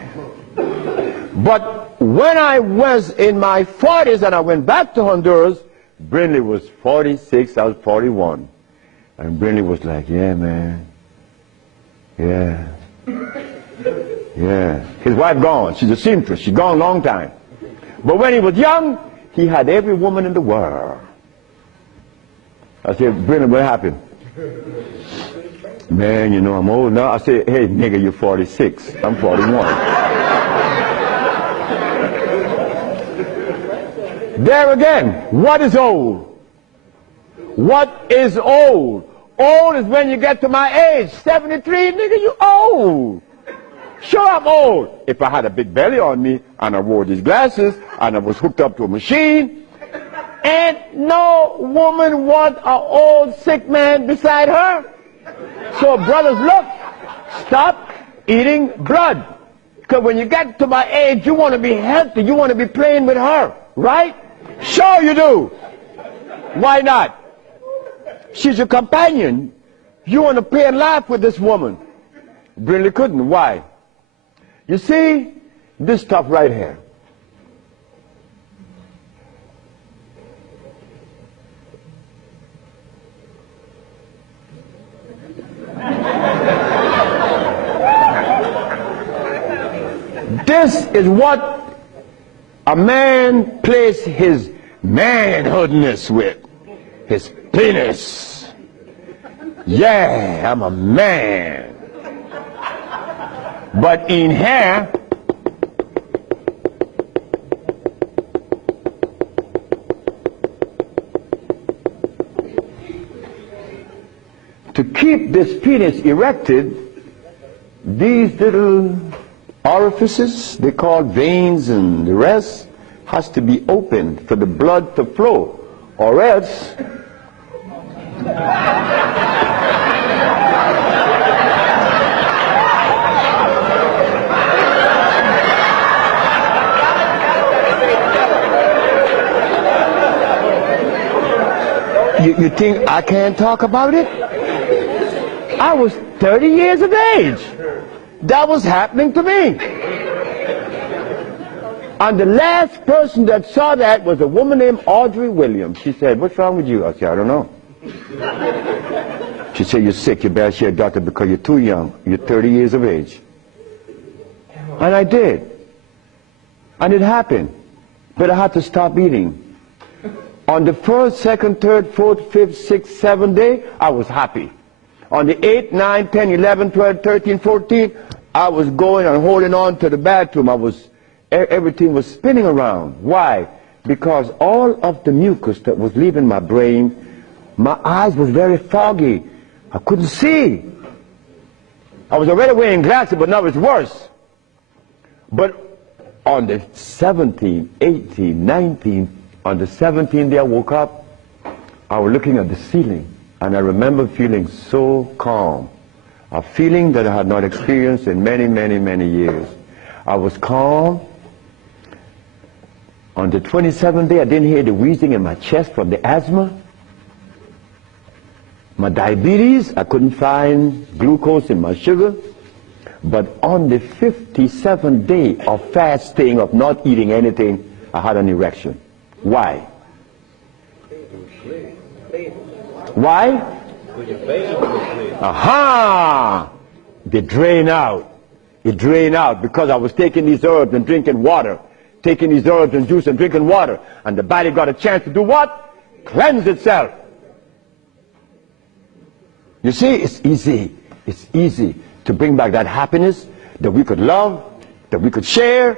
But when I was in my 40s and I went back to Honduras, Brindley was 46, I was 41. And Brindley was like, yeah, man. Yeah. Yeah. His wife gone. She's a seamstress. She's gone a long time. But when he was young, he had every woman in the world. I said, Brindley, what happened? Man, you know, I'm old now. I said, hey, nigga, you're 46. I'm 41. There again, what is old? What is old? Old is when you get to my age. 73, nigga, you old. Sure, I'm old. If I had a big belly on me and I wore these glasses and I was hooked up to a machine, and no woman want an old sick man beside her. So brothers, look, stop eating blood. Because when you get to my age, you want to be healthy. You want to be playing with her, right? Sure you do. Why not? She's your companion. You want to play and laugh with this woman. Brindley couldn't. Why? You see, this stuff right here. This is what a man plays his manhoodness with. His penis. Yeah, I'm a man. But in here, to keep this penis erected, these little orifices, they call veins and the rest, has to be opened for the blood to flow, or else you think I can't talk about it? I was 30 years of age. That was happening to me. And the last person that saw that was a woman named Audrey Williams. She said, what's wrong with you? I said, I don't know. She said, you're sick. You better see a doctor because you're too young. You're 30 years of age. And I did. And it happened. But I had to stop eating. On the 1st, 2nd, 3rd, 4th, 5th, 6th, 7th day, I was happy. On the 8th, 9th, 10th, 11th, 12th, 13th, 14th, I was going and holding on to the bathroom. Everything was spinning around. Why? Because all of the mucus that was leaving my brain, my eyes was very foggy. I couldn't see. I was already wearing glasses, but now it's worse. But on the 17th, 18th, 19th, on the 17th day I woke up, I was looking at the ceiling, and I remember feeling so calm. A feeling that I had not experienced in many, many, many years. I was calm. On the 27th day, I didn't hear the wheezing in my chest from the asthma. My diabetes, I couldn't find glucose in my sugar. But on the 57th day of fasting, of not eating anything, I had an erection. Why? Why? Aha! They drain out. It drained out because I was taking these herbs and drinking water. Taking these herbs and juice and drinking water. And the body got a chance to do what? Cleanse itself. You see, it's easy. It's easy to bring back that happiness that we could love, that we could share,